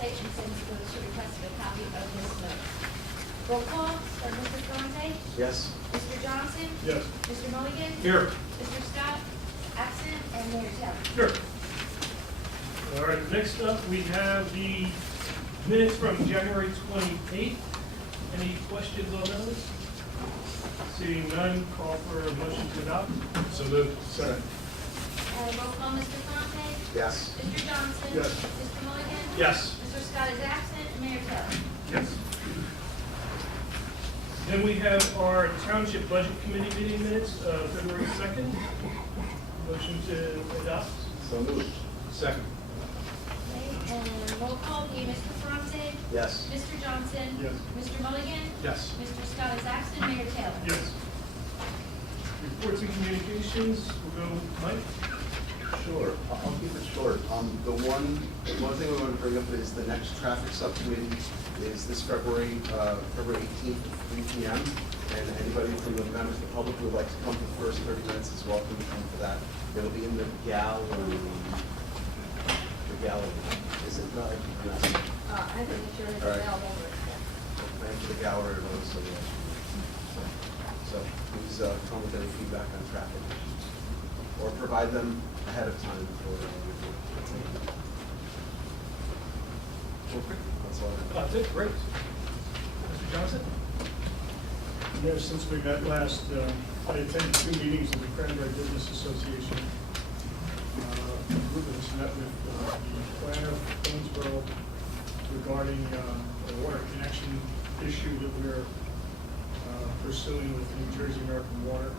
website and send those who requested a copy of this note. Roll call, start Mr. Ferrante, Yes. Mr. Johnson, Yes. Mr. Mulligan, Here. Mr. Scott, absent, and Mayor Taylor. Sure. All right, next up, we have the minutes from January 28th. Any questions on those? Seeing none, call for a motion to adopt. So moved. Second. Roll call, Mr. Ferrante, Yes. Mr. Johnson. Yes. Mr. Mulligan. Yes. Mr. Scott is absent, and Mayor Taylor. Yes. Then we have our Township Budget Committee meeting minutes, February 2nd. Motion to adopt. So moved. Second. Okay, and roll call, be Mr. Ferrante, Yes. Mr. Johnson. Yes. Mr. Mulligan. Yes. Mr. Scott is absent, Mayor Taylor. Yes. Reports and communications, we'll go, Mike? Sure. I'll keep it short. The one thing we want to bring up is the next traffic subcommittee is this February 18th at 3 p.m. And anybody from the members of the public who would like to come for the first 30 minutes is welcome to come for that. It'll be in the gallery. The gallery. Is it not? I think it's sure it's All right. available. Thank you, the gallery. So please come with any feedback on traffic issues, or provide them ahead of time for review. That's all I have. That's it, great. Mr. Johnson? Yeah, since we met last, I attended 2 meetings of the Cranbury Business Association. A group of us met with the planner of Queensboro regarding the water connection issue that we're pursuing with New Jersey American Water.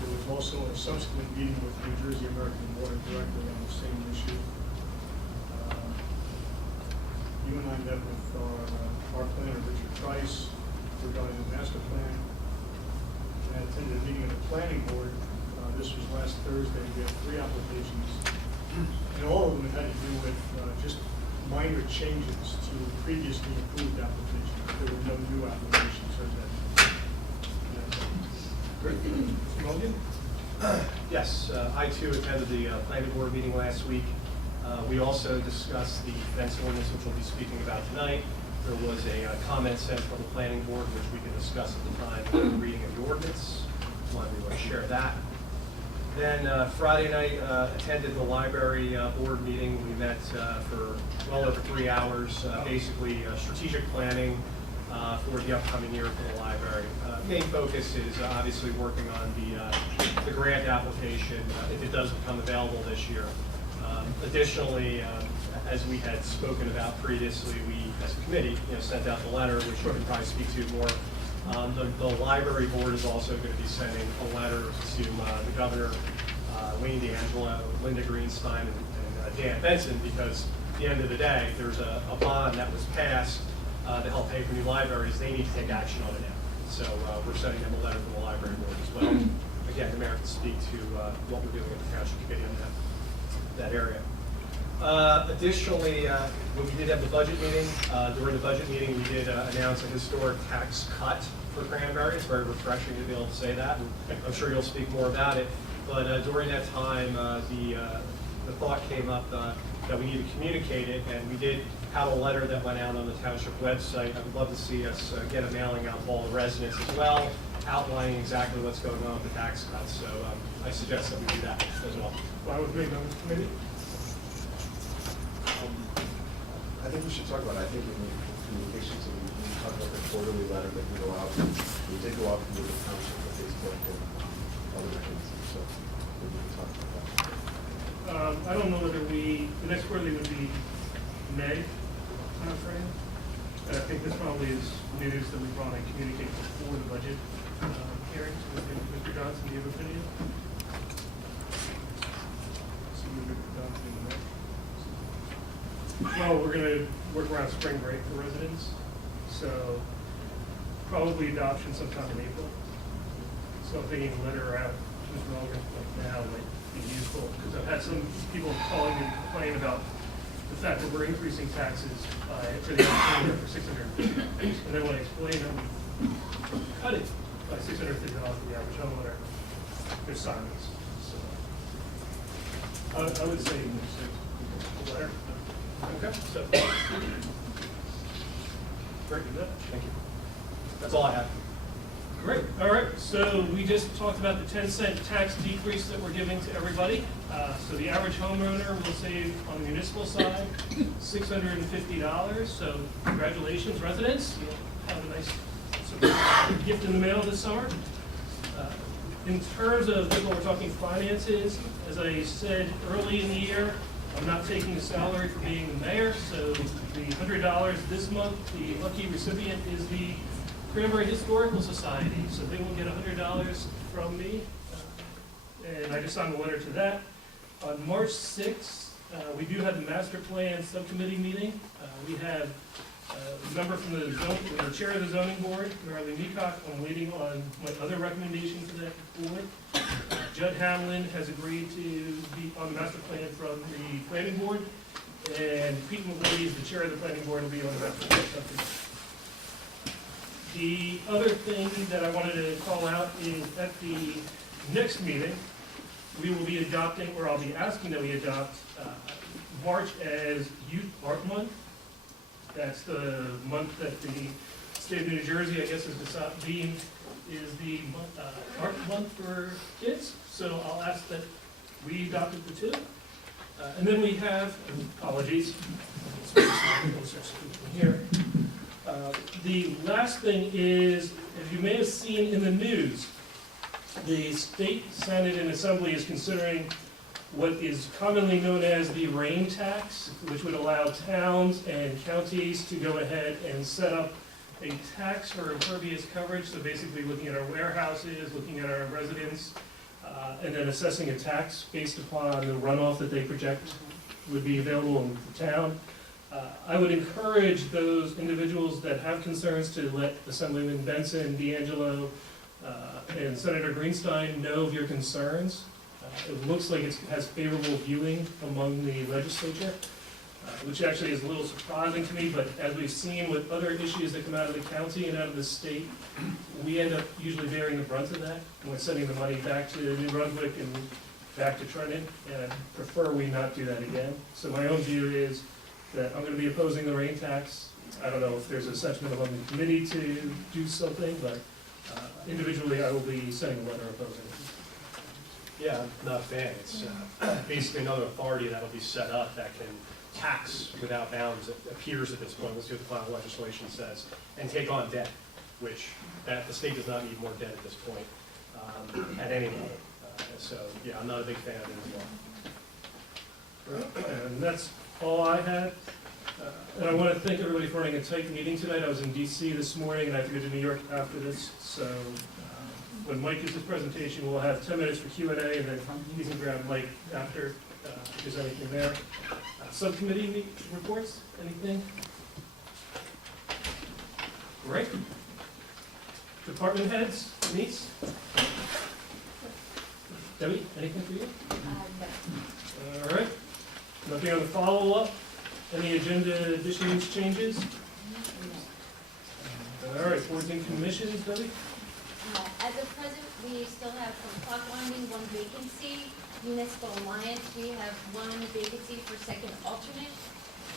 There was also a subsequent meeting with New Jersey American Water directly on the same issue. You and I met with our planner, Richard Trice, regarding the master plan. And I attended a meeting of the planning board. This was last Thursday. We had 3 applications. And all of them had to do with just minor changes to previously approved applications. There were no new applications or that. Great. Mr. Mulligan? Yes, I too attended the planning board meeting last week. We also discussed the fence ordinance, which we'll be speaking about tonight. There was a comment sent from the planning board, which we can discuss at the time of the reading of the ordinance. Wanted to share that. Then Friday night, attended the library board meeting. We met for well over 3 hours, basically strategic planning for the upcoming year for the library. Main focus is obviously working on the grant application if it does become available this year. Additionally, as we had spoken about previously, we, as a committee, sent out the letter, which we can probably speak to more. The library board is also going to be sending a letter to the governor, Wayne D'Angelo, Linda Greenstein, and Dan Benson, because at the end of the day, there's a bond that was passed to help pay for new libraries. They need to take action on it now. So we're sending them a letter from the library board as well. Again, the mayor can speak to what we're doing at the township committee on that area. Additionally, when we did have the budget meeting, during the budget meeting, we did announce a historic tax cut for Cranbury. It's very refreshing to be able to say that, and I'm sure you'll speak more about it. But during that time, the thought came up that we need to communicate it, and we did have a letter that went out on the township website. I would love to see us get a mailing out to all the residents as well, outlining exactly what's going on with the tax cuts. So I suggest that we do that as well. Why would we, members of the committee? I think we should talk about it. I think in the communications, we talk about the quarterly letter that we go out. We did go out to the township, the Facebook, and other mechanisms. So we can talk about that. I don't know whether the next quarterly would be May timeframe. And I think this probably is news that we probably communicate before the budget hearings. Mr. Johnson, do you have an opinion? So Mr. Johnson in the May. Well, we're going to work around spring break for residents. So probably adoption sometime in April. So I'm thinking a letter out to Mr. Mulligan like now might be useful, because I've had some people calling and complain about the fact that we're increasing taxes for the homeowner for $650. And then when I explain that we cut it by $650 for the average homeowner, there's silence. So I would say a letter. Okay, so. Great, do that. Thank you. That's all I have. Great, all right, so we just talked about the 10-cent tax decrease that we're giving to everybody. So the average homeowner will save on the municipal side $650, so congratulations, residents. You'll have a nice sort of gift in the mail this summer. In terms of what we're talking finances, as I said early in the year, I'm not taking a salary for being the mayor, so the $100 this month, the lucky recipient is the Cranbury Historical Society, so they will get $100 from me, and I just signed a letter to that. On March 6th, we do have the master plan subcommittee meeting. We have a member from the chair of the zoning board, Marlene Meacock. I'm waiting on my other recommendation for that board. Judd Hamlin has agreed to be on the master plan from the planning board, and Pete McLeod, the chair of the planning board, will be on the master plan subcommittee. The other thing that I wanted to call out is at the next meeting, we will be adopting, or I'll be asking that we adopt, March as Youth Art Month. That's the month that the state of New Jersey, I guess, is deemed is the art month for kids. So I'll ask that we adopt it the two. And then we have, apologies, here. The last thing is, as you may have seen in the news, the state, senate, and assembly is considering what is commonly known as the rain tax, which would allow towns and counties to go ahead and set up a tax for impervious coverage. So basically looking at our warehouses, looking at our residents, and then assessing a tax based upon the runoff that they project would be available in the town. I would encourage those individuals that have concerns to let Assemblyman Benson, D'Angelo, and Senator Greenstein know of your concerns. It looks like it has favorable viewing among the legislature, which actually is a little surprising to me, but as we've seen with other issues that come out of the county and out of the state, we end up usually bearing the brunt of that, and we're sending the money back to New Brunswick and back to Trenton, and I prefer we not do that again. So my own view is that I'm going to be opposing the rain tax. I don't know if there's a sentiment among the committee to do something, but individually I will be sending a letter opposing it. Yeah, I'm not a fan. It's basically another authority that'll be set up that can tax without bounds, it appears at this point, we'll see what the final legislation says, and take on debt, which the state does not need more debt at this point at any level. So, yeah, I'm not a big fan of it as well. And that's all I had. And I want to thank everybody for running a tight meeting tonight. I was in DC this morning and I have to go to New York after this. So when Mike gives his presentation, we'll have 10 minutes for Q&A, and then you can grab Mike after if there's anything there. Subcommittee reports, anything? Great. Department heads, Denise? Debbie, anything for you? No. All right. Nothing on the follow-up? Any agenda additions, changes? All right, boards and commissions, Debbie? At the present, we still have from clock winding one vacancy. Municipal Alliance, we have one vacancy for second alternate.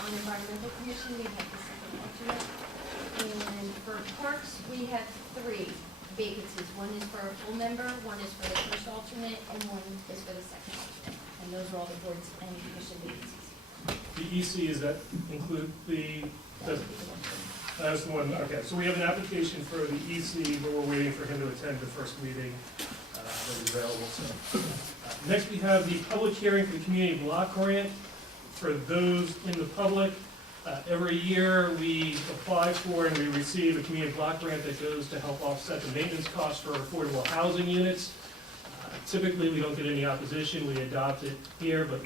On Environmental Commission, we have the second alternate. And for Parks, we have 3 vacancies. One is for a full member, one is for the first alternate, and one is for the second alternate. And those are all the boards and commission vacancies. The EC, does that include the, that's the one, okay. So we have an application for the EC, but we're waiting for him to attend the first meeting that is available. So, next we have the public hearing for the community block grant. For those in the public, every year we apply for and we receive a community block grant that goes to help offset the maintenance costs for affordable housing units. Typically, we don't get any opposition. We adopt it here, but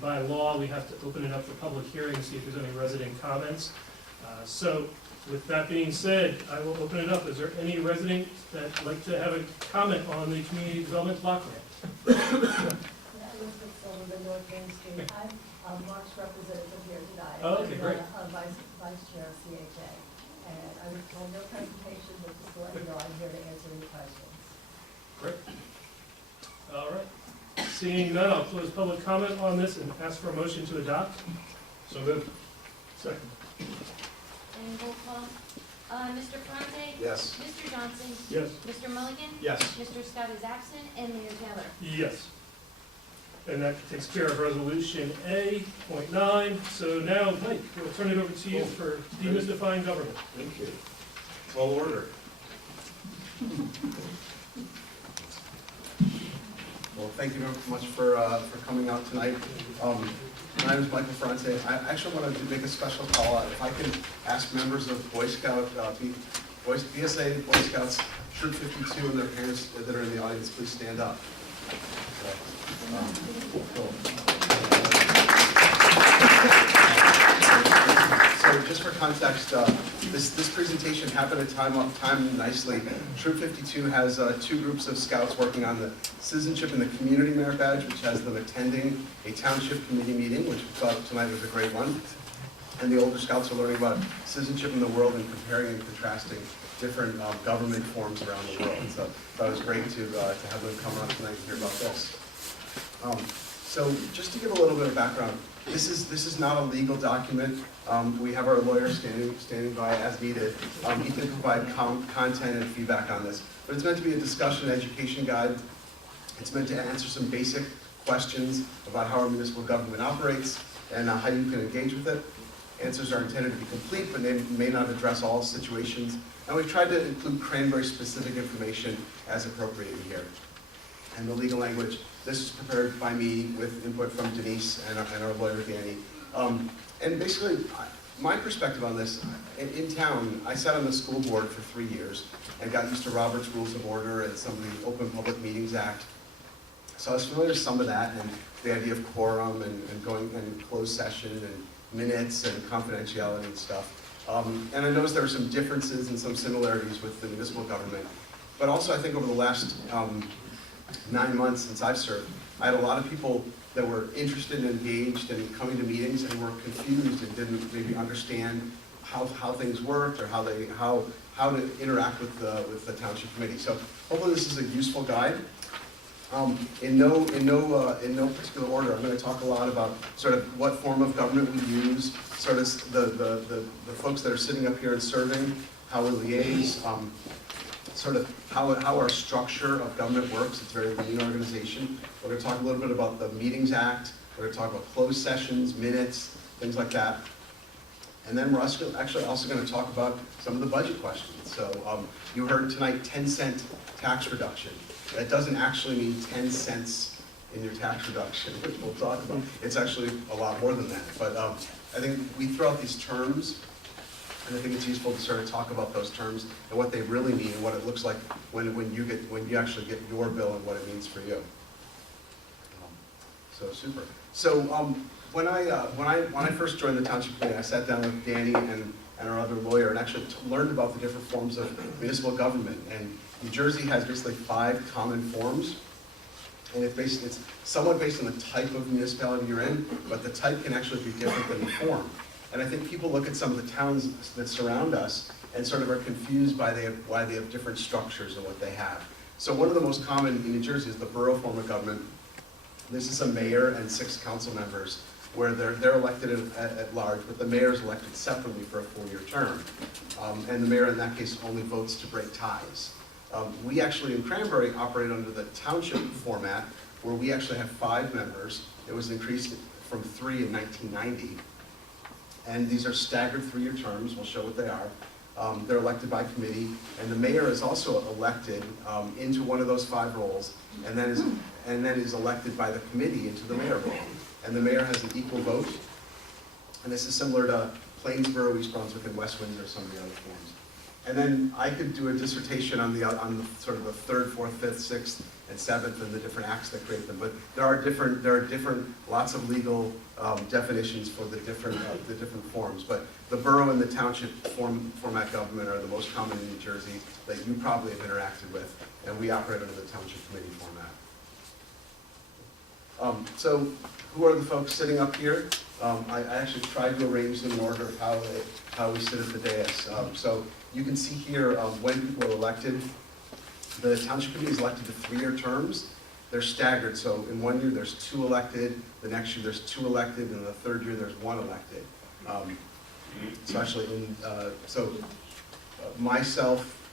by law, we have to open it up for public hearing to see if there's any resident comments. So with that being said, I will open it up. Is there any resident that'd like to have a comment on the community development block grant? Elizabeth Sullivan, North Main Street. I'm Mark's representative here tonight. Oh, okay, great. I'm Vice Chair of CHA. And I was told no presentation, but just to let you know, I'm here to answer any questions. Great. All right. Seeing none, I'll close public comment on this and ask for a motion to adopt. So moved. Second. And roll call. Mr. Ferrante? Yes. Mr. Johnson? Yes. Mr. Mulligan? Yes. Mr. Scott is absent, and Mayor Taylor. Yes. And that takes care of resolution A.9. So now, Mike, we'll turn it over to you for demystifying government. Thank you. Tall order. Well, thank you very much for coming out tonight. My name is Michael Ferrante. I actually wanted to make a special call out. If I can ask members of Boy Scout, BSA, Boy Scouts, Troop 52, and their parents that are in the audience, please stand up. Cool. So just for context, this presentation happened at time nicely. Troop 52 has two groups of scouts working on the citizenship and the community merit badge, which has them attending a township committee meeting, which we thought tonight was a great one. And the older scouts are learning about citizenship in the world and comparing and contrasting different government forms around the world. So that was great to have them come on tonight to hear about this. So just to give a little bit of background, this is not a legal document. We have our lawyer standing by as needed. He can provide content and feedback on this. But it's meant to be a discussion education guide. It's meant to answer some basic questions about how our municipal government operates and how you can engage with it. Answers are intended to be complete, but they may not address all situations. And we've tried to include Cranbury-specific information as appropriate here. And the legal language, this is prepared by me with input from Denise and our lawyer, Danny. And basically, my perspective on this, in town, I sat on the school board for 3 years and got used to Robert's Rules of Order and some of the Open Public Meetings Act. So I was familiar with some of that and the idea of quorum and going in closed session and minutes and confidentiality and stuff. And I noticed there were some differences and some similarities with the municipal government. But also I think over the last 9 months since I've served, I had a lot of people that were interested and engaged and coming to meetings and were confused and didn't maybe understand how things worked or how to interact with the township committee. So hopefully this is a useful guide. In no particular order, I'm going to talk a lot about sort of what form of government we use, sort of the folks that are sitting up here and serving, how we liaise, sort of how our structure of government works. It's a very lean organization. We're going to talk a little bit about the Meetings Act. We're going to talk about closed sessions, minutes, things like that. And then we're actually also going to talk about some of the budget questions. So you heard tonight 10-cent tax reduction. That doesn't actually mean 10 cents in your tax reduction, which we'll talk about. It's actually a lot more than that. But I think we throw out these terms, and I think it's useful to sort of talk about those terms and what they really mean and what it looks like when you actually get your bill and what it means for you. So super. So when I first joined the township committee, I sat down with Danny and our other lawyer and actually learned about the different forms of municipal government. And New Jersey has basically 5 common forms, and it's somewhat based on the type of municipality you're in, but the type can actually be different than the form. And I think people look at some of the towns that surround us and sort of are confused by why they have different structures and what they have. So one of the most common in New Jersey is the borough form of government. This is a mayor and 6 council members where they're elected at large, but the mayor is elected separately for a 4-year term. And the mayor in that case only votes to break ties. We actually in Cranbury operate under the township format where we actually have 5 members. It was increased from 3 in 1990. And these are staggered 3-year terms. We'll show what they are. They're elected by committee, and the mayor is also elected into one of those 5 roles, and then is elected by the committee into the mayor role. And the mayor has an equal vote, and this is similar to Plainsboro, East Brunswick, and West Windsor, some of the other forms. And then I could do a dissertation on the sort of the 3rd, 4th, 5th, 6th, and 7th, and the different acts that create them. But there are different lots of legal definitions for the different forms. But the borough and the township format government are the most common in New Jersey that you probably have interacted with, and we operate under the township committee format. So who are the folks sitting up here? I actually tried to arrange them in order of how we sit at the dais. So you can see here when people are elected. The township committee is elected to 3-year terms. they're staggered. So in one year, there's 2 elected, the next year, there's 2 elected, and the third year, there's 1 elected. So actually, myself,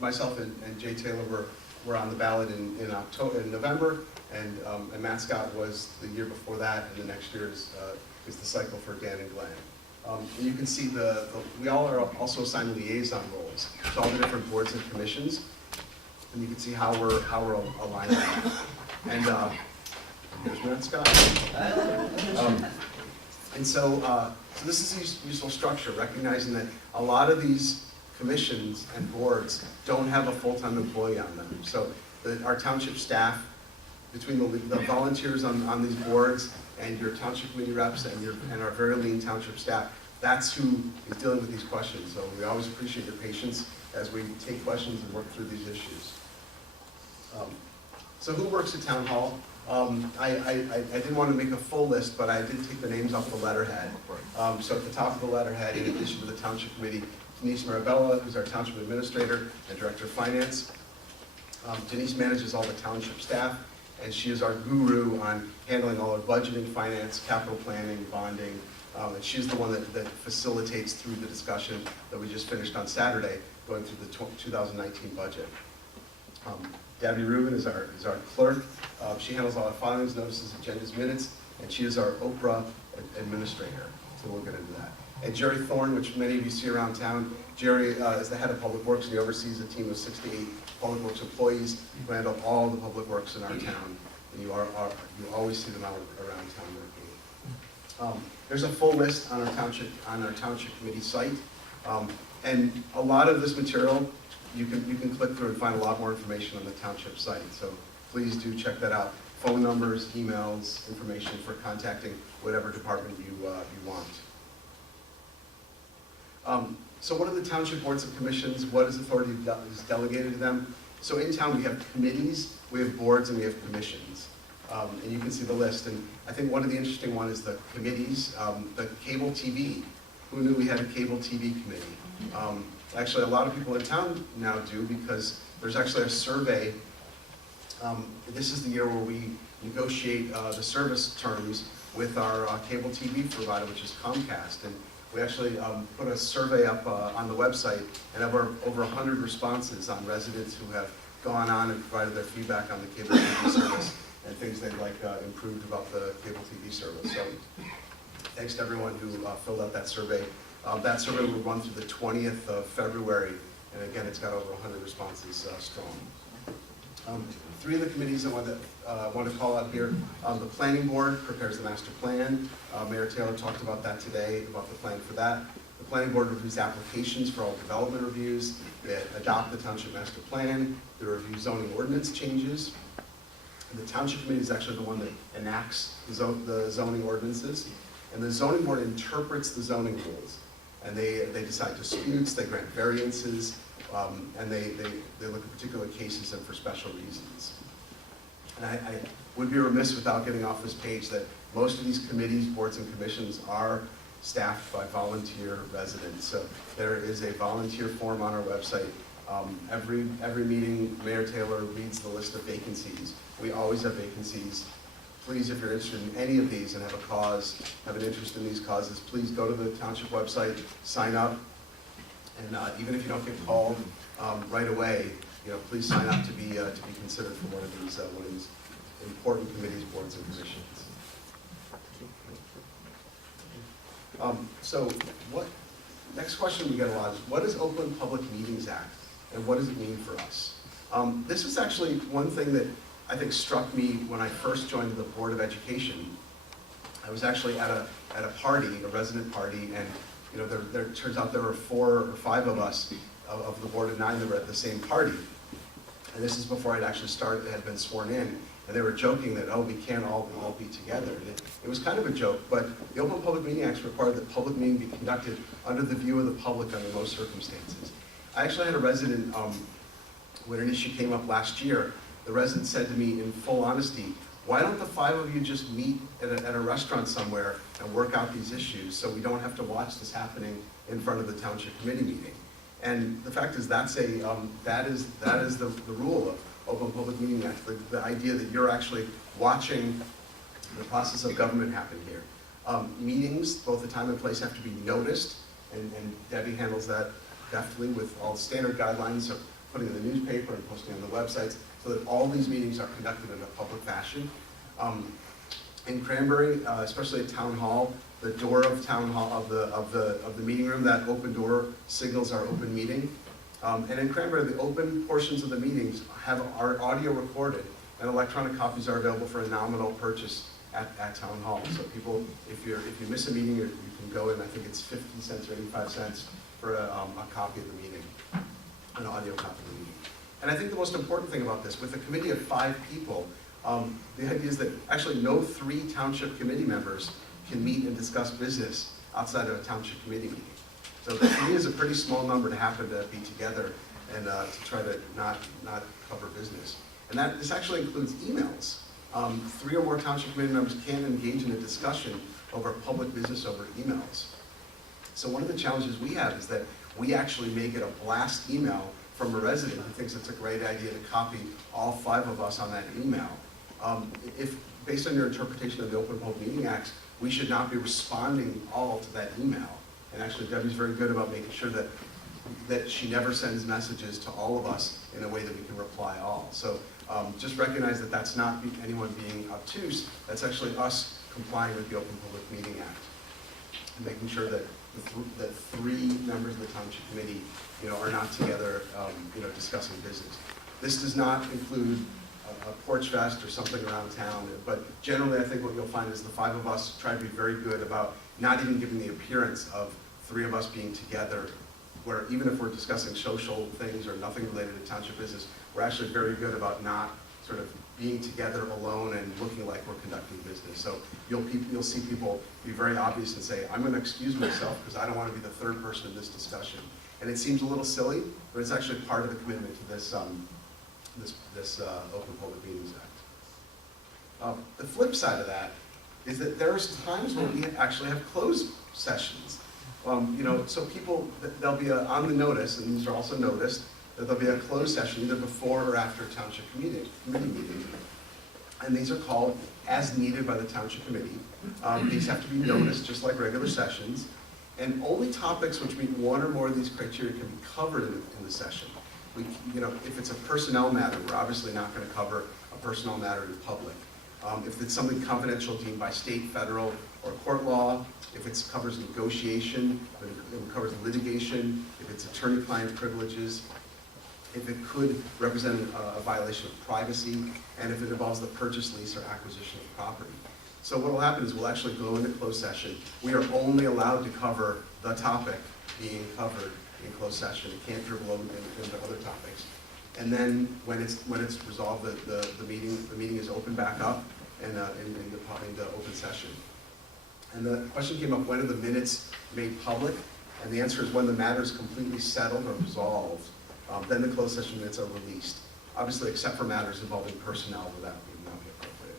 myself and Jay Taylor were on the ballot in November, and Matt Scott was the year before that, and the next year is the cycle for Dan and Glenn. And you can see we all are also assigned liaison roles to all the different boards and commissions, and you can see how we're aligned. And here's Matt Scott. And so this is a useful structure, recognizing that a lot of these commissions and boards don't have a full-time employee on them. So our township staff, between the volunteers on these boards and your township committee reps and our very lean township staff, that's who is dealing with these questions. So we always appreciate your patience as we take questions and work through these issues. So who works at Town Hall? I didn't want to make a full list, but I did take the names off the letterhead. So at the top of the letterhead, in addition to the Township Committee, Denise Marabella, who's our Township Administrator and Director of Finance. Denise manages all the township staff, and she is our guru on handling all our budgeting, finance, capital planning, bonding, and she's the one that facilitates through the discussion that we just finished on Saturday, going through the 2019 budget. Debbie Rubin is our clerk. She handles all our filings, notices, agendas, minutes, and she is our Oprah administrator. So we'll get into that. And Jerry Thorne, which many of you see around town. Jerry is the head of Public Works, and he oversees a team of 6 to 8 Public Works employees who handle all the public works in our town. And you always see them out around town working. There's a full list on our township committee site, and a lot of this material you can click through and find a lot more information on the township site. So please do check that out. Phone numbers, emails, information for contacting whatever department you want. So what are the township boards and commissions? What is authority is delegated to them? So in town we have committees, we have boards, and we have commissions. And you can see the list. And I think one of the interesting ones is the committees. The cable TV. Who knew we had a cable TV committee? Actually, a lot of people in town now do, because there's actually a survey. This is the year where we negotiate the service terms with our cable TV provider, which is Comcast. And we actually put a survey up on the website and have over 100 responses on residents who have gone on and provided their feedback on the cable TV service and things they'd like improved about the cable TV service. So thanks to everyone who filled out that survey. That survey will run through the 20th of February, and again, it's got over 100 responses strong. 3 of the committees I want to call out here. The Planning Board prepares the master plan. Mayor Taylor talked about that today, about the plan for that. The Planning Board reviews applications for all development reviews. They adopt the Township Master Plan. They review zoning ordinance changes. And the Township Committee is actually the one that enacts the zoning ordinances. And the Zoning Board interprets the zoning rules. And they decide disputes, they grant variances, and they look at particular cases and for special reasons. And I would be remiss without getting off this page that most of these committees, boards, and commissions are staffed by volunteer residents. So there is a volunteer form on our website. Every meeting, Mayor Taylor reads the list of vacancies. We always have vacancies. Please, if you're interested in any of these and have a cause, have an interest in these causes, please go to the township website, sign up, and even if you don't get called right away, please sign up to be considered for one of these important committees, boards, and commissions. So, next question we get a lot is, what is Oakland Public Meetings Act, and what does it mean for us? This is actually one thing that I think struck me when I first joined the Board of Education. I was actually at a party, a resident party, and there turns out there were 4 or 5 of us of the board of 9 that were at the same party. And this is before I'd actually had been sworn in, and they were joking that, oh, we can't all be together. And it was kind of a joke, but the Open Public Meeting Act required that public meeting be conducted under the view of the public under most circumstances. I actually had a resident, when an issue came up last year, the resident said to me in full honesty, why don't the 5 of you just meet at a restaurant somewhere and work out these issues so we don't have to watch this happening in front of the township committee meeting? And the fact is, that is the rule of Open Public Meeting Act, the idea that you're actually watching the process of government happen here. Meetings, both the time and place, have to be noticed, and Debbie handles that deftly with all the standard guidelines of putting in the newspaper and posting on the websites, so that all these meetings are conducted in a public fashion. In Cranbury, especially at Town Hall, the door of Town Hall, of the meeting room, that open door signals our open meeting. And in Cranbury, the open portions of the meetings are audio recorded, and electronic copies are available for a nominal purchase at Town Hall. So people, if you miss a meeting, you can go in, I think it's 50 cents or 85 cents for a copy of the meeting, an audio copy of the meeting. And I think the most important thing about this, with a committee of 5 people, the idea is that actually no 3 township committee members can meet and discuss business outside of a township committee meeting. So 3 is a pretty small number to happen to be together and to try to not cover business. And this actually includes emails. 3 or more township committee members can engage in a discussion over public business over emails. So one of the challenges we have is that we actually may get a blast email from a resident who thinks it's a great idea to copy all 5 of us on that email. If, based on your interpretation of the Open Public Meeting Act, we should not be responding all to that email. And actually, Debbie's very good about making sure that she never sends messages to all of us in a way that we can reply all. So just recognize that that's not anyone being obtuse, that's actually us complying with the Open Public Meeting Act. And making sure that the 3 members of the Township Committee, are not together, discussing business. This does not include a porch fest or something around town, but generally I think what you'll find is the 5 of us try to be very good about not even giving the appearance of 3 of us being together, where even if we're discussing social things or nothing related to township business, we're actually very good about not sort of being together alone and looking like we're conducting business. So you'll see people be very obvious and say, I'm going to excuse myself because I don't want to be the 3rd person in this discussion. And it seems a little silly, but it's actually part of the commitment to this Open Public Meetings Act. The flip side of that is that there's times when we actually have closed sessions. So people, they'll be on the notice, and these are also noticed, that there'll be a closed session either before or after a township committee meeting. And these are called as needed by the township committee. These have to be noticed just like regular sessions. And only topics which meet 1 or more of these criteria can be covered in the session. If it's a personnel matter, we're obviously not going to cover a personnel matter in public. If it's something confidential deemed by state, federal, or court law, if it covers negotiation, if it covers litigation, if it's attorney-client privileges, if it could represent a violation of privacy, and if it involves the purchase, lease, or acquisition of property. So what will happen is we'll actually go into closed session. We are only allowed to cover the topic being covered in closed session. It can't dribble into other topics. And then when it's resolved, the meeting is opened back up and into open session. And the question came up, when are the minutes made public? And the answer is when the matter is completely settled or resolved, then the closed session minutes are released. Obviously, except for matters involving personnel, where that would not be appropriate.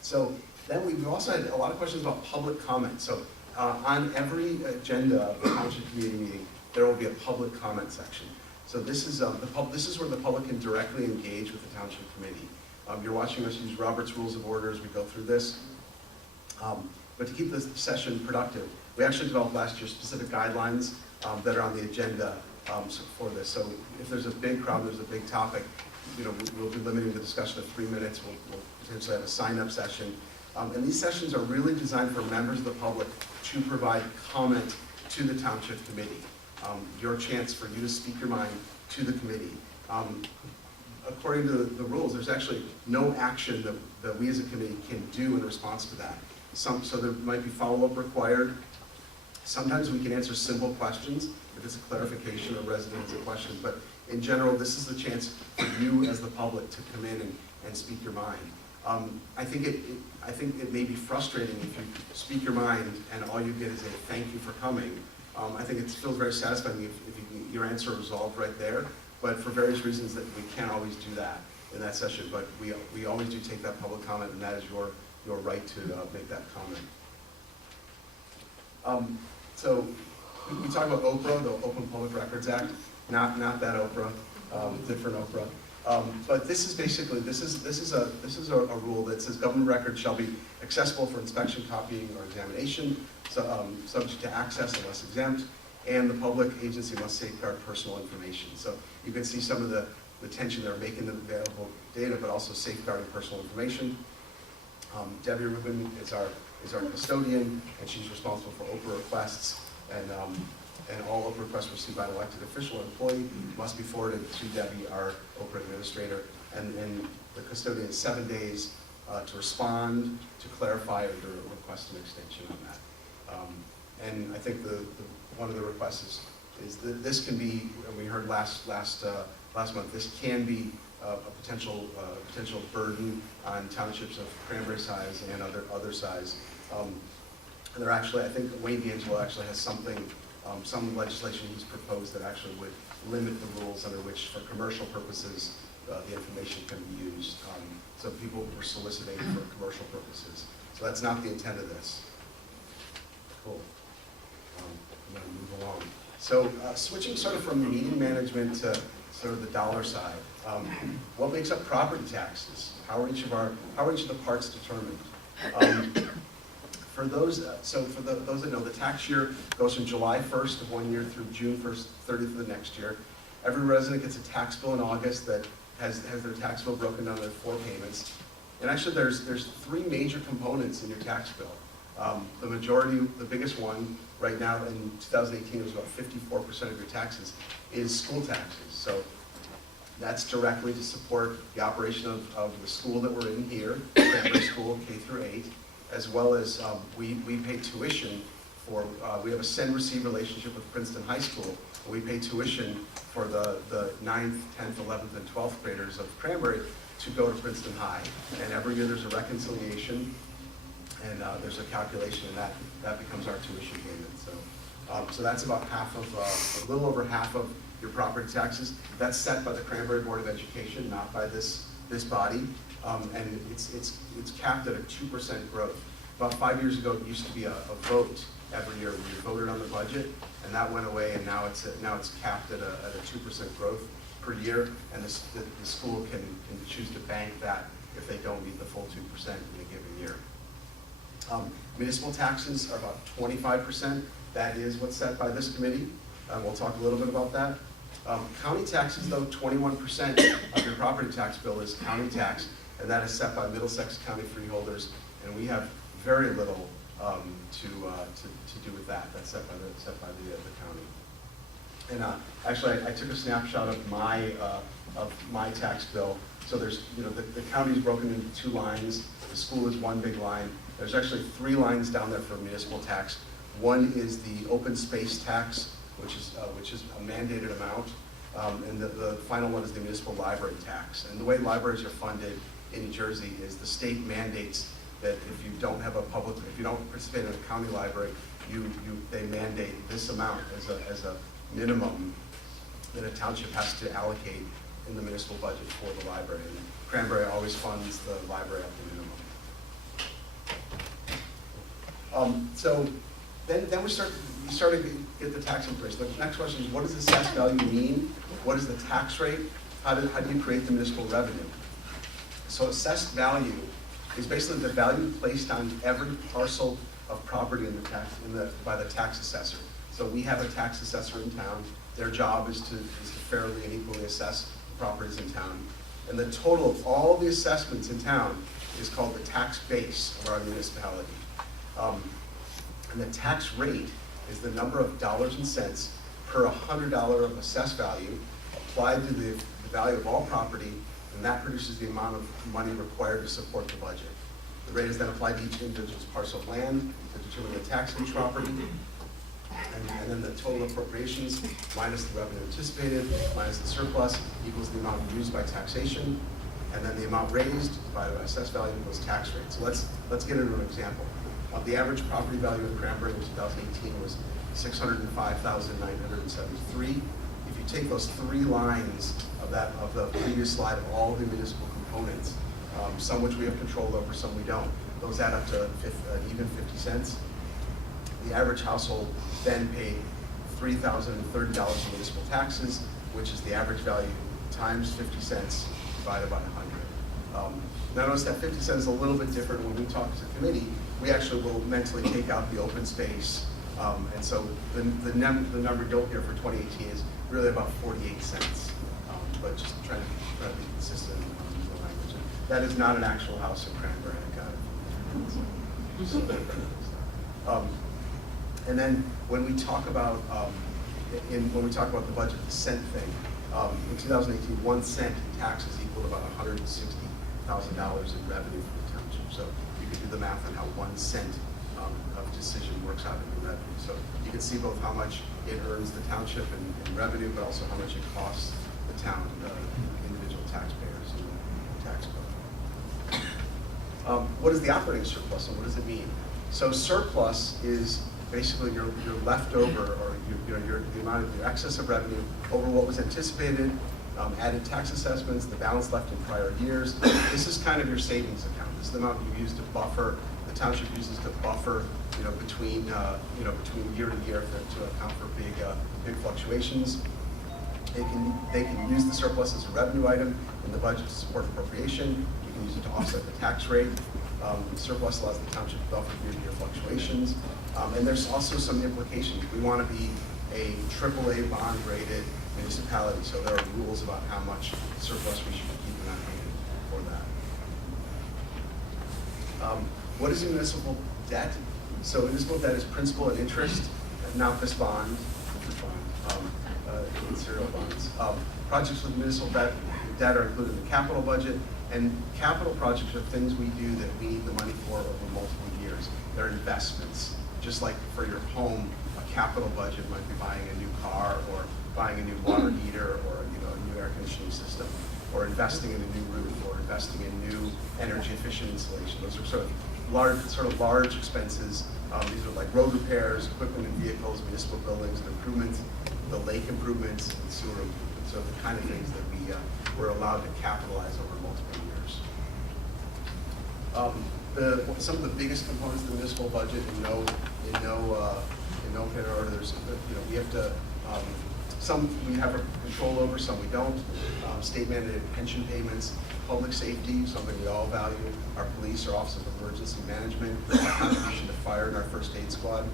So then we've also had a lot of questions about public comment. So on every agenda of the Township Committee meeting, there will be a public comment section. So this is where the public can directly engage with the Township Committee. You're watching us use Robert's Rules of Order as we go through this. But to keep this session productive, we actually developed last year specific guidelines that are on the agenda for this. So if there's a big crowd, there's a big topic, we'll be limiting the discussion to 3 minutes. We'll potentially have a sign-up session. And these sessions are really designed for members of the public to provide comment to the Township Committee. Your chance for you to speak your mind to the committee. According to the rules, there's actually no action that we as a committee can do in response to that. So there might be follow-up required. Sometimes we can answer simple questions if it's a clarification or residence questions, but in general, this is the chance for you as the public to come in and speak your mind. I think it may be frustrating if you speak your mind and all you get is a thank you for coming. I think it feels very satisfying if your answer is resolved right there, but for various reasons that we can't always do that in that session, but we always do take that public comment, and that is your right to make that comment. So we talk about Oprah, the Open Public Records Act, not that Oprah, different Oprah. But this is basically, this is a rule that says government records shall be accessible for inspection, copying, or examination, so, subject to access unless exempt, and the public agency must safeguard personal information. So you can see some of the tension they're making the available data, but also safeguarding personal information. Debbie Rubin is our custodian, and she's responsible for Oprah requests, and all Oprah requests received by an elected official or employee must be forwarded to Debbie, our Oprah administrator, and the custodian has 7 days to respond, to clarify, or to request an extension on that. And I think one of the requests is that this can be, and we heard last month, this can be a potential burden on townships of Cranbury size and other size. And they're actually, I think Wayne D'Angelo actually has something, some legislation he's proposed that actually would limit the rules under which, for commercial purposes, the information can be used. So people were soliciting for commercial purposes. So that's not the intent of this. Cool. I'm going to move along. So switching sort of from meeting management to sort of the dollar side. What makes up property taxes? How are each of the parts determined? For those that know, the tax year goes from July 1st of one year through June 1st, 30th of the next year. Every resident gets a tax bill in August that has their tax bill broken down into 4 payments. And actually, there's 3 major components in your tax bill. The majority, the biggest one right now in 2018 was about 54% of your taxes is school taxes. So that's directly to support the operation of the school that we're in here, Cranbury School, K through 8, as well as we pay tuition for, we have a send-receive relationship with Princeton High School. We pay tuition for the 9th, 10th, 11th, and 12th graders of Cranbury to go to Princeton High. And every year there's a reconciliation, and there's a calculation, and that becomes our tuition payment. So that's about half of, a little over half of your property taxes. That's set by the Cranbury Board of Education, not by this body. And it's capped at a 2% growth. About 5 years ago, it used to be a vote every year. We voted on the budget, and that went away, and now it's capped at a 2% growth per year, and the school can choose to bank that if they don't meet the full 2% in a given year. Municipal taxes are about 25%. That is what's set by this committee. We'll talk a little bit about that. County taxes, though, 21% of your property tax bill is county tax, and that is set by Middlesex County freeholders, and we have very little to do with that. That's set by the county. And actually, I took a snapshot of my tax bill. So there's, the county is broken into 2 lines. The school is one big line. There's actually 3 lines down there for municipal tax. One is the open space tax, which is a mandated amount, and the final one is the municipal library tax. And the way libraries are funded in New Jersey is the state mandates that if you don't participate in a county library, they mandate this amount as a minimum that a township has to allocate in the municipal budget for the library. And Cranbury always funds the library at the minimum. So then we start to get the tax information. The next question is, what does assessed value mean? What is the tax rate? How do you create the municipal revenue? So assessed value is basically the value placed on every parcel of property by the tax assessor. So we have a tax assessor in town. Their job is to fairly and equally assess properties in town. And the total of all the assessments in town is called the tax base of our municipality. And the tax rate is the number of dollars and cents per $100 of assessed value applied to the value of all property, and that produces the amount of money required to support the budget. The rate is then applied to each individual's parcel of land to determine the tax of each property, and then the total appropriations minus the revenue anticipated minus the surplus equals the amount used by taxation, and then the amount raised divided by assessed value equals tax rate. So let's get into an example. The average property value in Cranbury in 2018 was $605,973. If you take those 3 lines of the previous slide of all the municipal components, some which we have control over, some we don't, those add up to even 50 cents. The average household then paid $3,030 in municipal taxes, which is the average value times 50 cents divided by 100. Now notice that 50 cents is a little bit different when we talk as a committee. We actually will mentally take out the open space. And so the number you'll hear for 2018 is really about 48 cents. But just trying to be consistent in the language. And that is not an actual house in Cranbury, I got it. And then when we talk about the budget, the cent thing, in 2018, 1 cent in taxes equaled about $160,000 in revenue for the township. So you can do the math on how 1 cent of decision works out in the revenue. So you can see both how much it earns the township in revenue, but also how much it costs the town, individual taxpayers in the tax code. What is the operating surplus and what does it mean? So surplus is basically your leftover, or the amount of your excess of revenue over what was anticipated, added tax assessments, the balance left in prior years. This is kind of your savings account. This is the amount you use to buffer. The township uses to buffer, between year to year to account for big fluctuations. They can use the surplus as a revenue item in the budget to support appropriation. You can use it to offset the tax rate. The surplus allows the township to buffer year-to-year fluctuations. And there's also some implications. We want to be a AAA bond-rated municipality, so there are rules about how much surplus we should be keeping on hand for that. What is municipal debt? So municipal debt is principal and interest, not this bond, in serial bonds. Projects with municipal debt are included in the capital budget, and capital projects are things we do that we need the money for over multiple years. They're investments. Just like for your home, a capital budget might be buying a new car, or buying a new water heater, or a new air conditioning system, or investing in a new roof, or investing in new energy efficient insulation. Those are sort of large expenses. These are like road repairs, equipment and vehicles, municipal buildings and improvements, the lake improvements, and sewer improvements. So the kind of things that we're allowed to capitalize over multiple years. Some of the biggest components of the municipal budget in no order. There's we have to some we have control over, some we don't. State mandated pension payments, public safety, something we all value. Our police, our Office of Emergency Management, our contribution to fire and our first aid squad.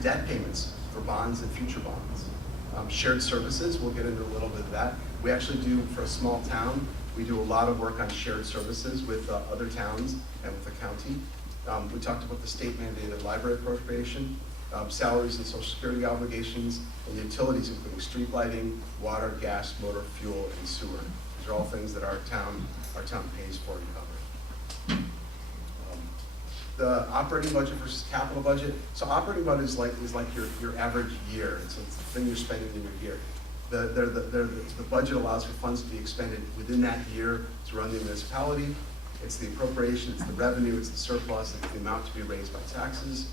Debt payments for bonds and future bonds. Shared services, we'll get into a little bit of that. We actually do, for a small town, we do a lot of work on shared services with other towns and with the county. We talked about the state mandated library appropriation, salaries and social security obligations, and utilities including street lighting, water, gas, motor, fuel, and sewer. These are all things that our town pays for and covers. The operating budget versus capital budget. So operating budget is like your average year. It's the thing you're spending in your year. The budget allows for funds to be expended within that year to run the municipality. It's the appropriation, it's the revenue, it's the surplus, it's the amount to be raised by taxes.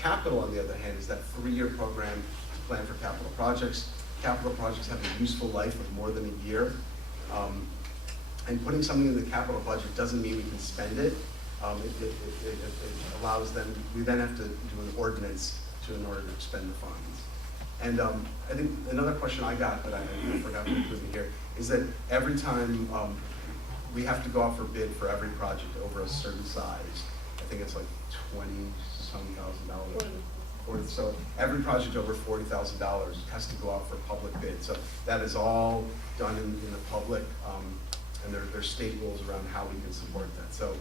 Capital, on the other hand, is that 3-year program to plan for capital projects. Capital projects have a useful life of more than a year. And putting something in the capital budget doesn't mean we can spend it. It allows them, we then have to do an ordinance in order to expend the funds. And I think another question I got that I forgot to include in here is that every time we have to go out for bid for every project over a certain size. I think it's like $20,000. So every project over $40,000 has to go out for public bid. So that is all done in the public, and there's state rules around how we can support that. So,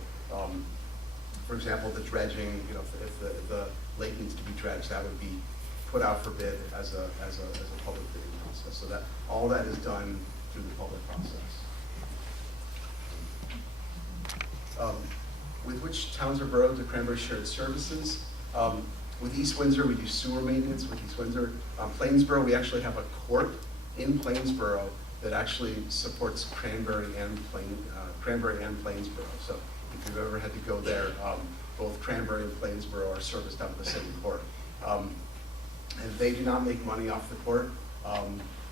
for example, the dredging, if the lake needs to be dredged, that would be put out for bid as a public bidding process. So that all that is done through the public process. With which towns or boroughs do Cranbury shared services? With East Windsor, we do sewer maintenance. With East Windsor, Plainsboro, we actually have a court in Plainsboro that actually supports Cranbury and Plainsboro. So if you've ever had to go there, both Cranbury and Plainsboro are serviced out of the same court. And they do not make money off the court.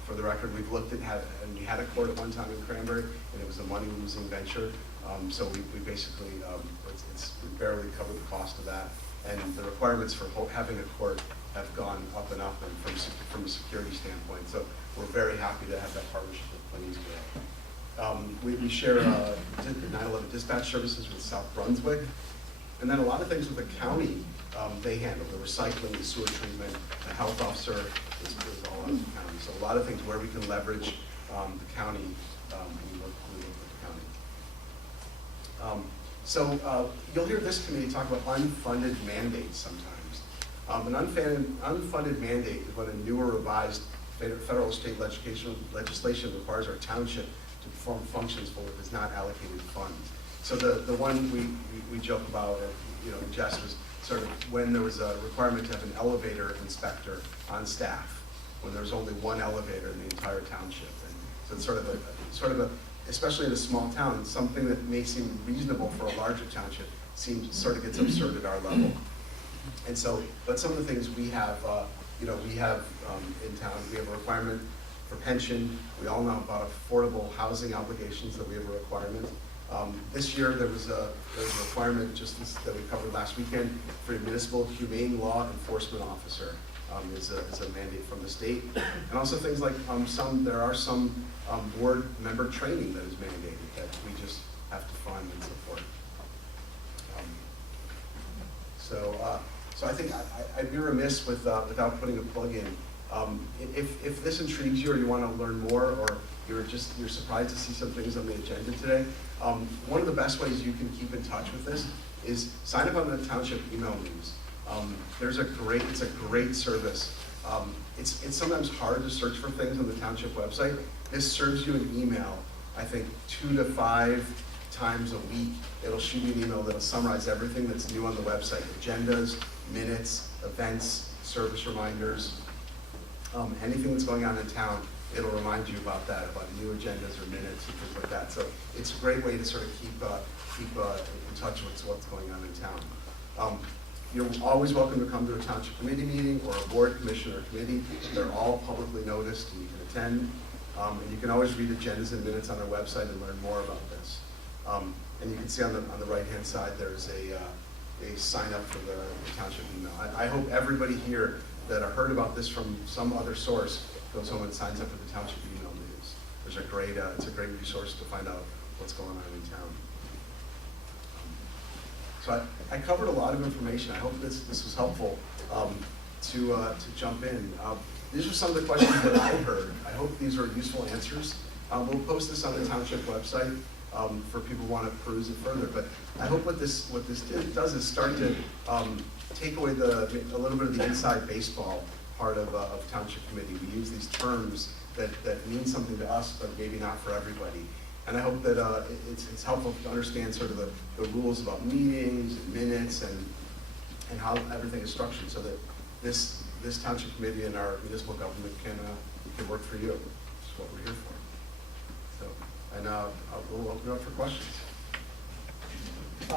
For the record, we've looked at and we had a court at one time in Cranbury, and it was a money-losing venture. So we basically, we barely cover the cost of that. and the requirements for having a court have gone up and up, and from a security standpoint. So we're very happy to have that partnership with Plainsboro. We share 9/11 dispatch services with South Brunswick, and then a lot of things with the county. They handle the recycling, the sewer treatment, the health officer is all out of the county. So a lot of things where we can leverage the county, we work with the county. So you'll hear this committee talk about unfunded mandates sometimes. An unfunded mandate is when a new or revised federal or state legislation requires our township to perform functions for which is not allocated funds. So the one we joke about, in jest, was sort of when there was a requirement to have an elevator inspector on staff, when there was only one elevator in the entire township. And so it's sort of a, especially in a small town, something that may seem reasonable for a larger township sort of gets absurd at our level. And so, but some of the things we have, in town, we have a requirement for pension. We all know about affordable housing obligations that we have a requirement. This year there was a requirement that we covered last weekend for a municipal humane law enforcement officer is a mandate from the state, and also things like there are some board member training that is mandated that we just have to fund and support. So I think I'd be remiss without putting a plug in. If this intrigues you, or you want to learn more, or you're surprised to see some things on the agenda today, one of the best ways you can keep in touch with this is sign up on the township email news. It's a great service. It's sometimes hard to search for things on the township website. This serves you an email, I think 2 to 5 times a week. It'll shoot you an email that'll summarize everything that's new on the website: agendas, minutes, events, service reminders, anything that's going on in town. It'll remind you about that, about new agendas or minutes and things like that. So it's a great way to sort of keep in touch with what's going on in town. You're always welcome to come to a township committee meeting or a board, commission, or committee. They're all publicly noticed, and you can attend. And you can always read agendas and minutes on our website and learn more about this. And you can see on the right-hand side there's a sign up for the township email. I hope everybody here that heard about this from some other source goes home and signs up for the township email news. It's a great resource to find out what's going on in town. So I covered a lot of information. I hope this was helpful to jump in. These are some of the questions that I heard. I hope these are useful answers. We'll post this on the township website for people who want to peruse it further. But I hope what this does is start to take away a little bit of the inside baseball part of township committee. We use these terms that mean something to us, but maybe not for everybody. And I hope that it's helpful to understand sort of the rules about meetings and minutes and how everything is structured, so that this township committee and our municipal government can work for you. That's what we're here for. So, and we'll open it up for questions.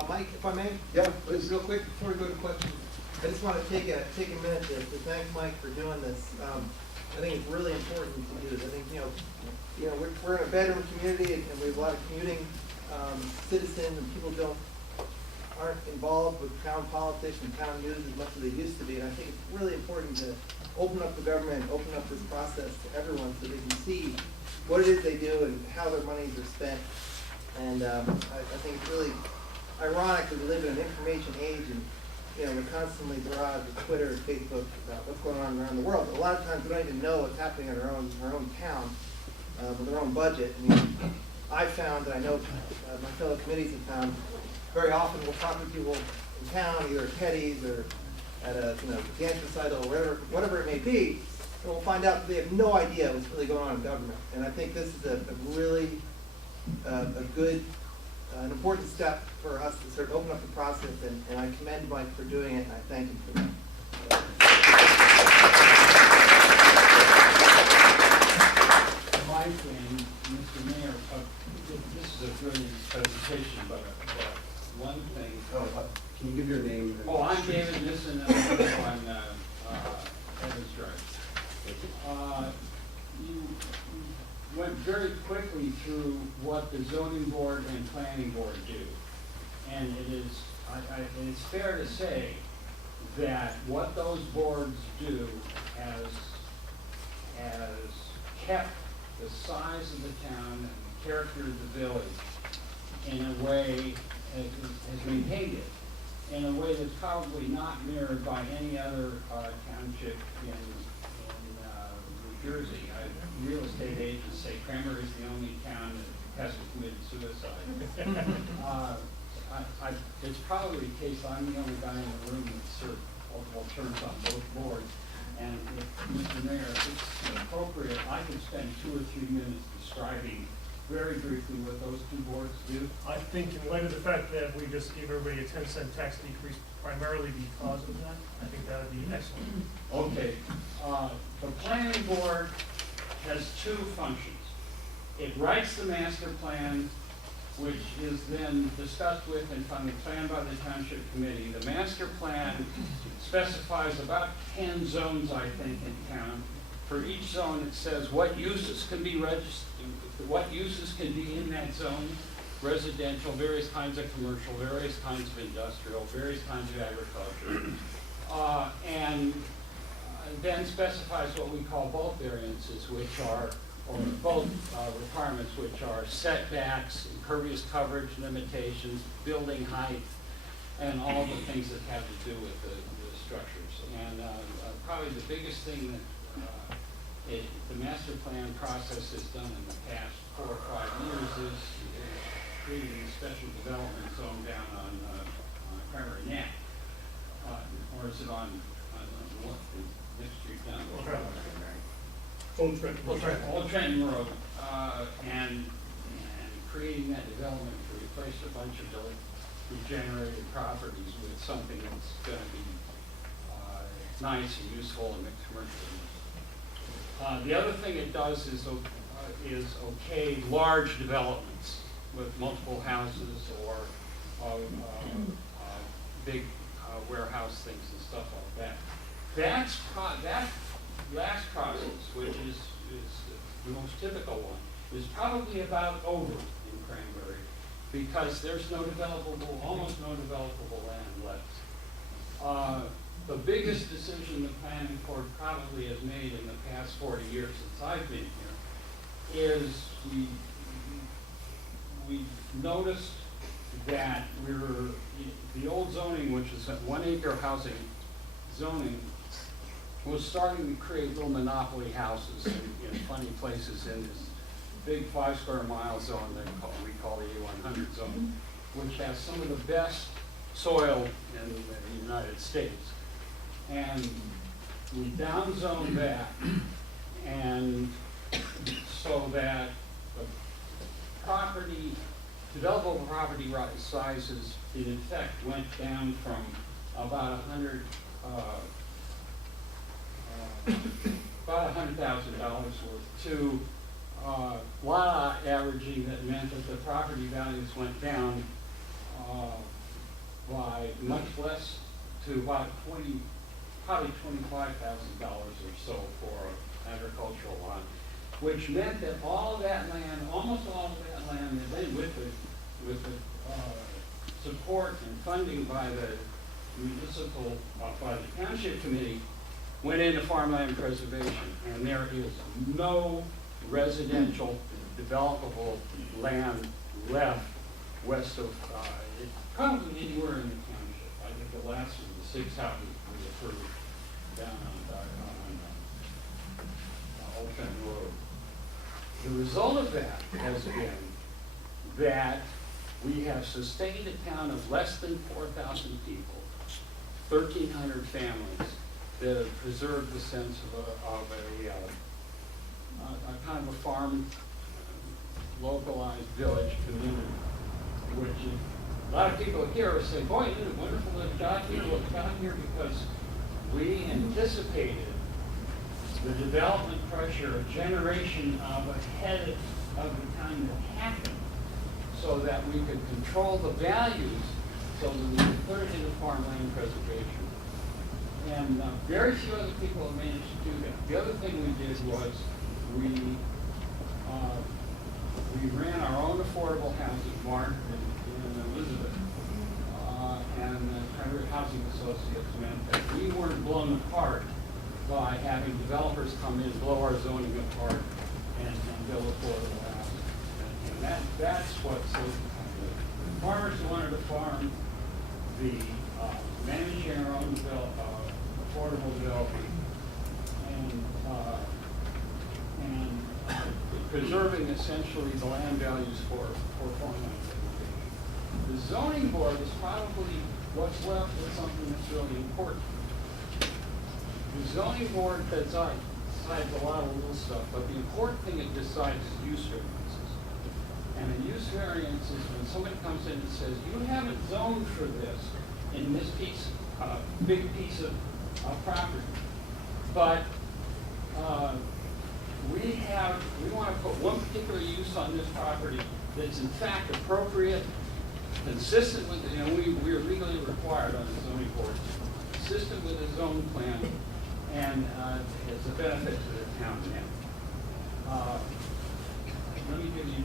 Mike, if I may? Yeah, Just real quick before we go to questions, I just want to take a minute to thank Mike for doing this. I think it's really important to do this. I think we're in a bedroom community, and we have a lot of commuting citizens, and people aren't involved with town politics and town news as much as they used to be. And I think it's really important to open up the government, open up this process to everyone, so they can see what it is they do and how their monies are spent. And I think it's really ironic that we live in an information age, and we're constantly barraged with Twitter and Facebook about what's going on around the world. But a lot of times we don't even know what's happening in our own town with our own budget. I mean, I've found, and I know my fellow committees have found, very often we'll talk to people in town, either at Teddy's or at a dance recital, or whatever it may be, and we'll find out that they have no idea what's really going on in government. And I think this is a really good, an important step for us to sort of open up the process, and I commend Mike for doing it, and I thank him for that. Mike and Mr. Mayor, this is a brilliant presentation, but one thing. Can you give your name? I'm David Nissen, on Evans Drive. You went very quickly through what the zoning board and planning board do. And it's fair to say that what those boards do has kept the size of the town and the character of the village in a way, has maintained it in a way that's probably not mirrored by any other township in New Jersey. Real estate agents say Cranbury is the only town that hasn't committed suicide. It's probably the case I'm the only guy in the room that served multiple terms on both boards. And if, Mr. Mayor, if it's appropriate, I could spend 2 or 3 minutes describing very briefly what those two boards do. I think in light of the fact that we just gave everybody a 10-cent tax decrease primarily because of that, I think that would be excellent. Okay, the planning board has 2 functions. It writes the master plan, which is then discussed with and planned by the township committee. The master plan specifies about 10 zones, I think, in town. For each zone, it says what uses can be registered, what uses can be in that zone: residential, various kinds of commercial, various kinds of industrial, various kinds of agriculture, and then specifies what we call bulk variances, which are, or bulk requirements, which are setbacks, impervious coverage limitations, building height, and all the things that have to do with the structures. And probably the biggest thing that the master plan process has done in the past 4 or 5 years is creating a special development zone down on Cranbury Neck. Or is it on what, the next street down? Old Trenton. Old Trenton Road, and creating that development to replace a bunch of regenerated properties with something that's gonna be nice and useful and mixed commercial use. The other thing it does is okay large developments with multiple houses or big warehouse things and stuff like that. That last process, which is the most typical one, is probably about over in Cranbury because there's no developable, almost no developable land left. The biggest decision the planning board probably has made in the past 40 years since I've been here is we noticed that the old zoning, which is 1 acre housing zoning, was starting to create little monopoly houses in funny places in this big 5 square mile zone that we call the A100 zone, which has some of the best soil in the United States. And we downzoned that, and so that the property, developable property sizes in effect went down from about $100,000 worth to lot averaging that meant that the property values went down by much less to about probably $25,000 or so for an agricultural lot, which meant that all of that land, almost all of that land, and then with the support and funding by the Township Committee, went into farmland preservation, and there is no residential developable land left west of, probably anywhere in the township. I think the last was the 6 houses we approved down on Old Trenton Road. The result of that has been that we have sustained a town of less than 4,000 people, 1,300 families that have preserved the sense of a kind of a farm, localized village community, which a lot of people here say, boy, isn't it wonderful that it got here? Well, it got here because we anticipated the development pressure a generation ahead of the time that happened, so that we could control the values so that we could put it into farmland preservation. And very few other people have managed to do that. The other thing we did was we ran our own affordable housing market in Elizabeth, and Cranbury Housing Associates meant that we weren't blown apart by having developers come in, blow our zoning apart, and build affordable housing. And that's what farmers who wanted to farm, the managing our own affordable development, and preserving essentially the land values for farmland. The zoning board is probably what's left of something that's really important. The zoning board decides a lot of little stuff, but the important thing it decides is use variances. And a use variance is when somebody comes in and says, you haven't zoned for this in this piece, big piece of property, but we want to put one particular use on this property that's in fact appropriate, consistent with, we are legally required on the zoning board, consistent with the zone plan, and it's a benefit to the town now. Let me give you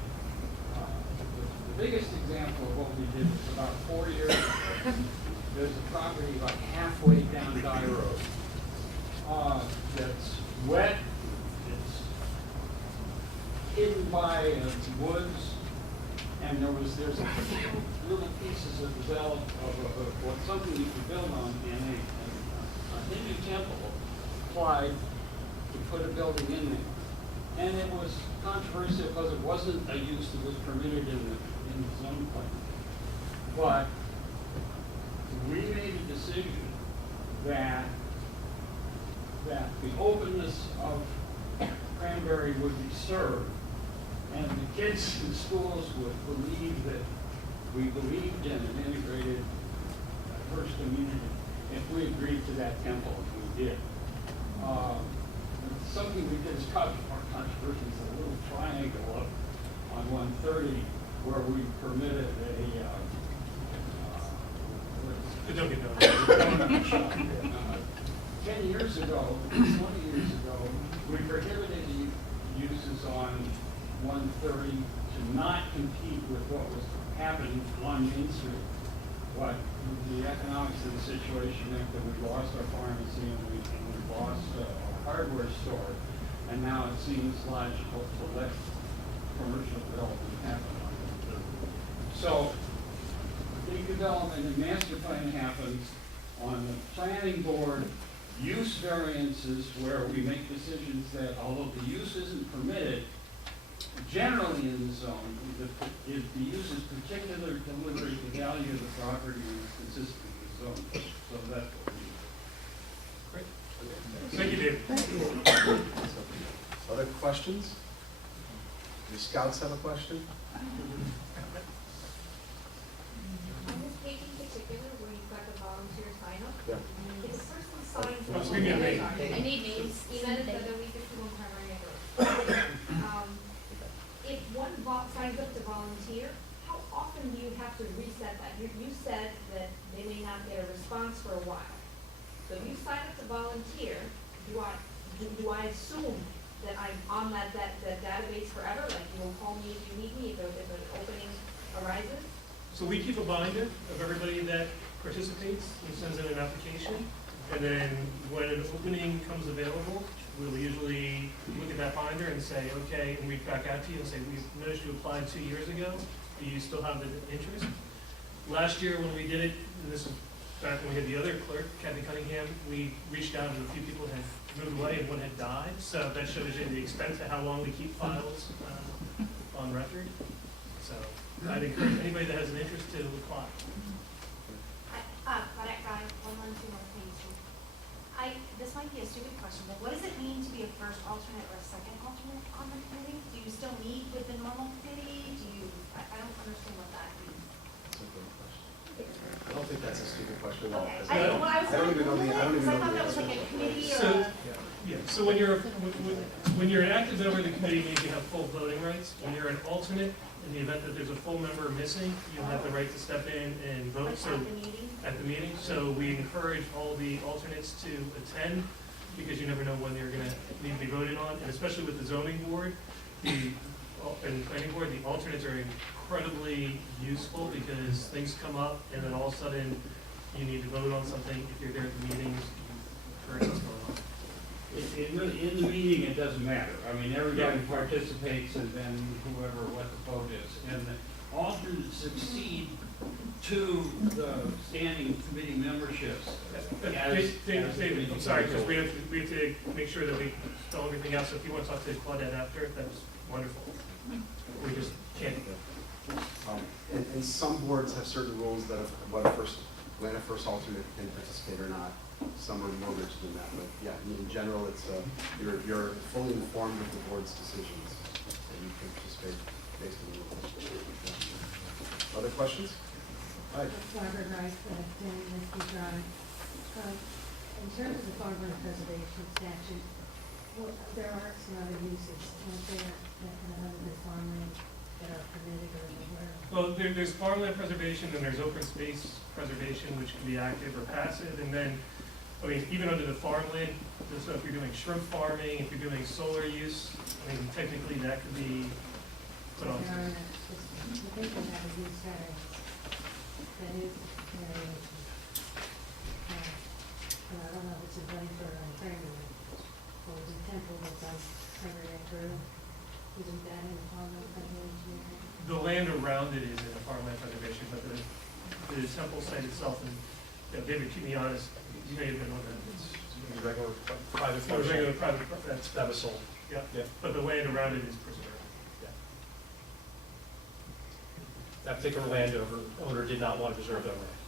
the biggest example of what we did was about 4 years ago. There's a property about halfway down Dye Road that's wet, it's hidden by woods, and there's a few little pieces of something you could build on, and a Hindu temple applied to put a building in there. And it was controversial because it wasn't a use that was permitted in the zone plan. But we made a decision that the openness of Cranbury would be served, and the kids in schools would believe that we believed in an integrated first community if we agreed to that temple, and we did. Something we did as controversial is a little triangle up on 130 where we permitted The Dunkin' Donuts. 10 years ago, 20 years ago, we prohibited the uses on 130 to not compete with what was happening on Main Street. But the economics of the situation meant that we lost our pharmacy and we lost a hardware store, and now it seems logical to let commercial development happen on it. So, big development and master plan happens on the planning board, use variances where we make decisions that although the use isn't permitted, generally in the zone, if the use is particular delivery, the value of the property is consistent with the zone. So that's what we do. Great. Thank you, Dave. Other questions? Do scouts have a question? On this page in particular, where you've got the volunteer sign up, Yeah. if a person signs Oh, up, give me a name. I need names. even if the week or two on Cranbury, if one signs up to volunteer, how often do you have to reset that? You said that they may not get a response for a while. So if you sign up to volunteer, do I assume that I'm on that database forever? Like you will call me if you need me, if an opening arises? So we keep a binder of everybody that participates and sends in an application. And then when an opening comes available, we'll usually look at that binder and say, okay, and reach back out to you and say, we've noticed you applied 2 years ago. Do you still have the interest? Last year when we did it, and this is back when we had the other clerk, Kathy Cunningham, we reached out to a few people who had moved away and one had died. So that shows you the extent of how long we keep files on record. So I'd encourage anybody that has an interest to apply. That guy, 112 North Main Street. This might be a stupid question, but what does it mean to be a first alternate or a second alternate on the committee? Do you still meet with the normal committee? I don't understand what that means. That's a good question. I don't think that's a stupid question at all. Okay, I don't I was even like, know the, I don't even because I know thought the that was answer. like a committee or So, a. yeah, so when you're an active member of the committee, it means you have full voting rights. When you're an alternate, in the event that there's a full member missing, you have the right to step in and vote. Like So at the meeting? at the meeting, so we encourage all the alternates to attend, because you never know when they're gonna need to be voted on, and especially with the zoning board, and planning board, the alternates are incredibly useful, because things come up, and then all of a sudden, you need to vote on something, if you're there at the meetings, you've heard what's going on. In the meeting, it doesn't matter. I mean, everybody participates and then whoever, what the vote is. And the alternates succeed to the standing committee memberships. David, I'm sorry, because we have to make sure that we fill everything out, so if you want to talk to Claudette after, that's wonderful. We just can't. And some boards have certain rules that when a first alternate can participate or not. Some are more rigid than that, but yeah, in general, it's, you're fully informed of the board's decisions, and you can participate based on the rules. Yeah. Other questions? Hi. Barbara Rice, Misty Drive. In terms of the farmland preservation statute, well, there are some other uses, aren't there, other than farmland that are permitted or where? Well, there's farmland preservation, and there's open space preservation, which can be active or passive, and then, I mean, even under the farmland, so if you're doing shrimp farming, if you're doing solar use, I mean, technically that could be put on. There are, the people that have used variance, that is variation. And I don't know if it's in Blanford or in Cranbury, or is it Temple that's on Cranbury Road? Isn't that in the farmland preservation? The land around it is in a farmland preservation, but the temple site itself, and David, keep me honest, you may have been on that. It's regular private. It was regular private, that's, That was sold. yeah, Yeah. but the land around it is preserved. That particular landowner did not want to preserve that land.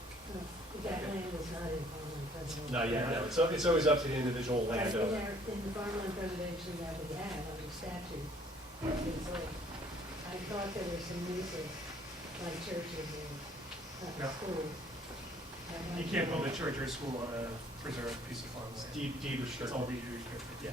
That land is not in farmland preservation. Not yet, no. It's always up to the individual landowner. In the farmland preservation that we have under statute, it's like, I thought there were some uses, like churches and No. schools. You can't build a church or a school on a preserved piece of farmland. Deed It's restricted. all deed restricted, yeah.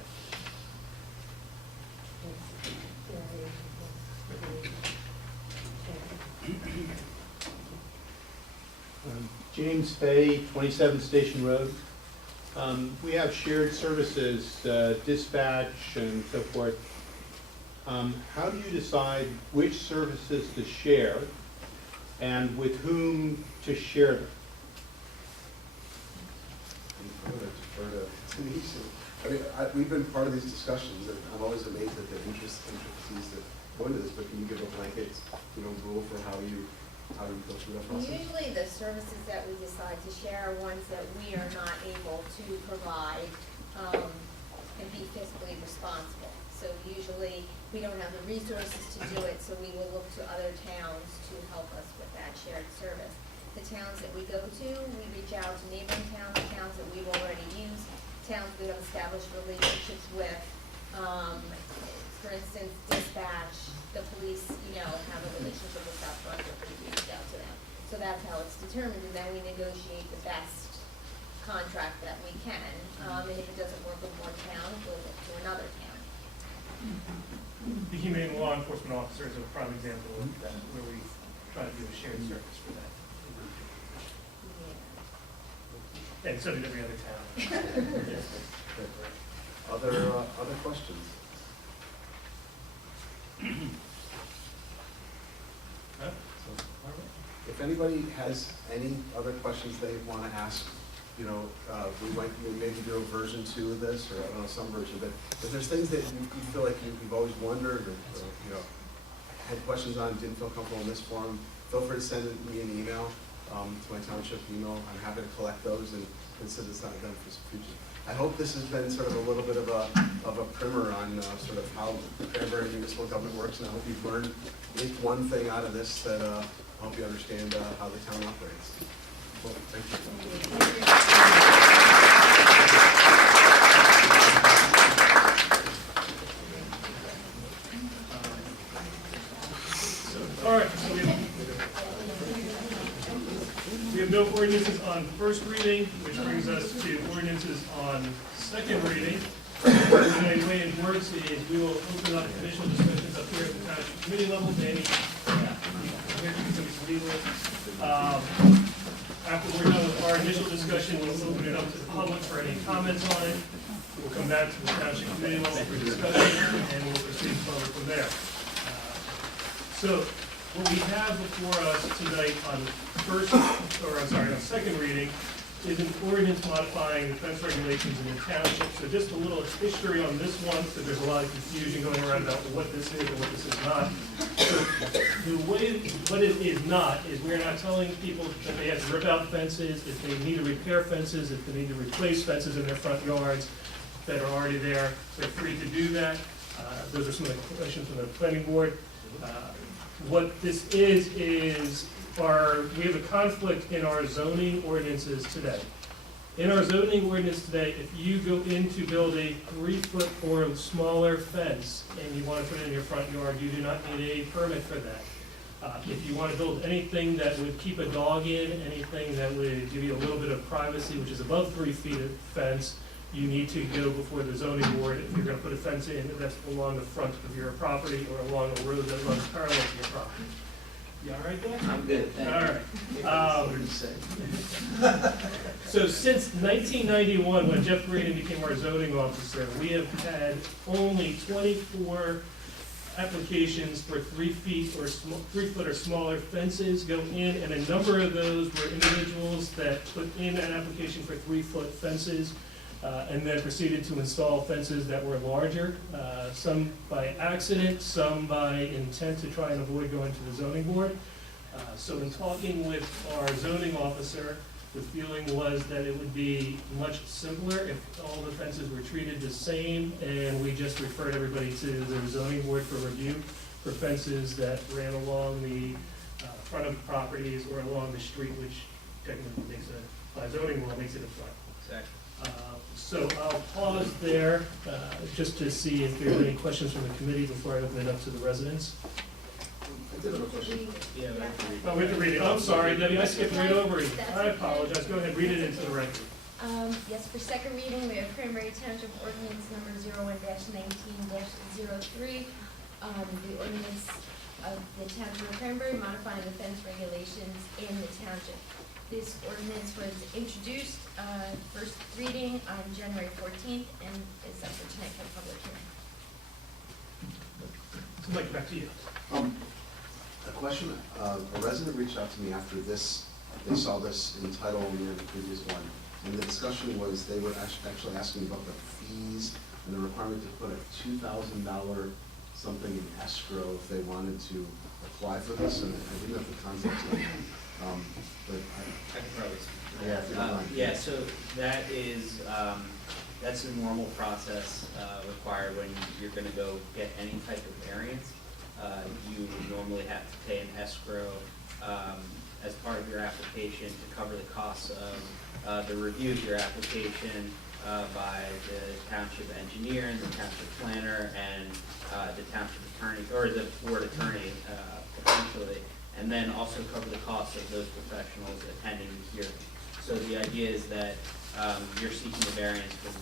James Fay, 27 Station Road. We have shared services, dispatch and so forth. How do you decide which services to share and with whom to share them? I'm going to defer to Denise. I mean, we've been part of these discussions, and I'm always amazed at the intricacies that go into this, but can you give a blanket, rule for how you go through that process? Usually the services that we decide to share are ones that we are not able to provide and be fiscally responsible. So usually we don't have the resources to do it, so we will look to other towns to help us with that shared service. The towns that we go to, we reach out to neighboring towns, towns that we've already used, towns we have established relationships with. For instance, dispatch, the police, have a relationship with South Brunswick, we reach out to them. So that's how it's determined, and then we negotiate the best contract that we can. And if it doesn't work with one town, we'll look to another town. The humane law enforcement officer is a prime example of that, where we try to do a shared service for that. Yeah. And so did every other town. Other questions? Huh? If anybody has any other questions they want to ask, we might maybe do a version 2 of this, or I don't know, some version, but if there's things that you feel like you've always wondered, or had questions on, didn't feel comfortable in this forum, feel free to send me an email to my township email. I'm happy to collect those and consider this not done for some future. I hope this has been sort of a little bit of a primer on sort of how Cranbury municipal government works, and I hope you've learned at least one thing out of this that will help you understand how the town operates. Well, thank you. All right, so we have no ordinances on first reading, which brings us to ordinances on second reading. The way it works is we will open up initial discussions up here at the Township Committee level. Danny, after we're done with our initial discussion, we'll open it up to the public for any comments on it. We'll come back to the Township Committee level for discussion, and we'll proceed forward from there. So what we have before us tonight on first, or I'm sorry, on second reading, is an ordinance modifying the fence regulations in the township. So just a little history on this one, because there's a lot of confusion going around about what this is and what this is not. So the way, what it is not, is we're not telling people that they have to rip out fences, if they need to repair fences, if they need to replace fences in their front yards that are already there, they're free to do that. Those are some of the questions from the planning board. What this is we have a conflict in our zoning ordinances today. In our zoning ordinance today, if you go in to build a 3-foot or smaller fence and you want to put it in your front yard, you do not need a permit for that. If you want to build anything that would keep a dog in, anything that would give you a little bit of privacy, which is above 3 feet of fence, you need to go before the zoning board if you're going to put a fence in that's along the front of your property or along a road that runs parallel to your property. You all right there? I'm good, thank you. All right. So since 1991, when Jeff Braden became our zoning officer, we have had only 24 applications for 3 foot or smaller fences go in, and a number of those were individuals that put in an application for 3-foot fences and then proceeded to install fences that were larger, some by accident, some by intent to try and avoid going to the zoning board. So in talking with our zoning officer, the feeling was that it would be much simpler if all the fences were treated the same, and we just referred everybody to the zoning board for review for fences that ran along the front of properties or along the street, which technically makes it, by zoning law, makes it a front. Exactly. So I'll pause there, just to see if there are any questions from the committee before I open it up to the residents. I did have a question. Yeah, I have to read Oh, we have to read it. I'm sorry, Debbie, I skipped right over it. I apologize. Go ahead, read it into the record. Yes, for second reading, we have Cranbury Township ordinance number 01-19-03. The ordinance of the Township of Cranbury modifying the fence regulations in the township. This ordinance was introduced, first reading on January 14th and is up for tonight for public hearing. Mike, back to you. A question, a resident reached out to me after this, they saw this in title only in the previous one, and the discussion was they were actually asking about the fees and the requirement to put a $2,000 something in escrow if they wanted to apply for this, and I didn't have the context of it. But I can probably speak to that. Yeah, if you don't mind. Yeah, so that is, that's a normal process required when you're gonna go get any type of variance. You normally have to pay an escrow as part of your application to cover the costs of the review of your application by the township engineer and the township planner and the township attorney, or the board attorney potentially, and then also cover the costs of those professionals attending the hearing. So the idea is that you're seeking a variance from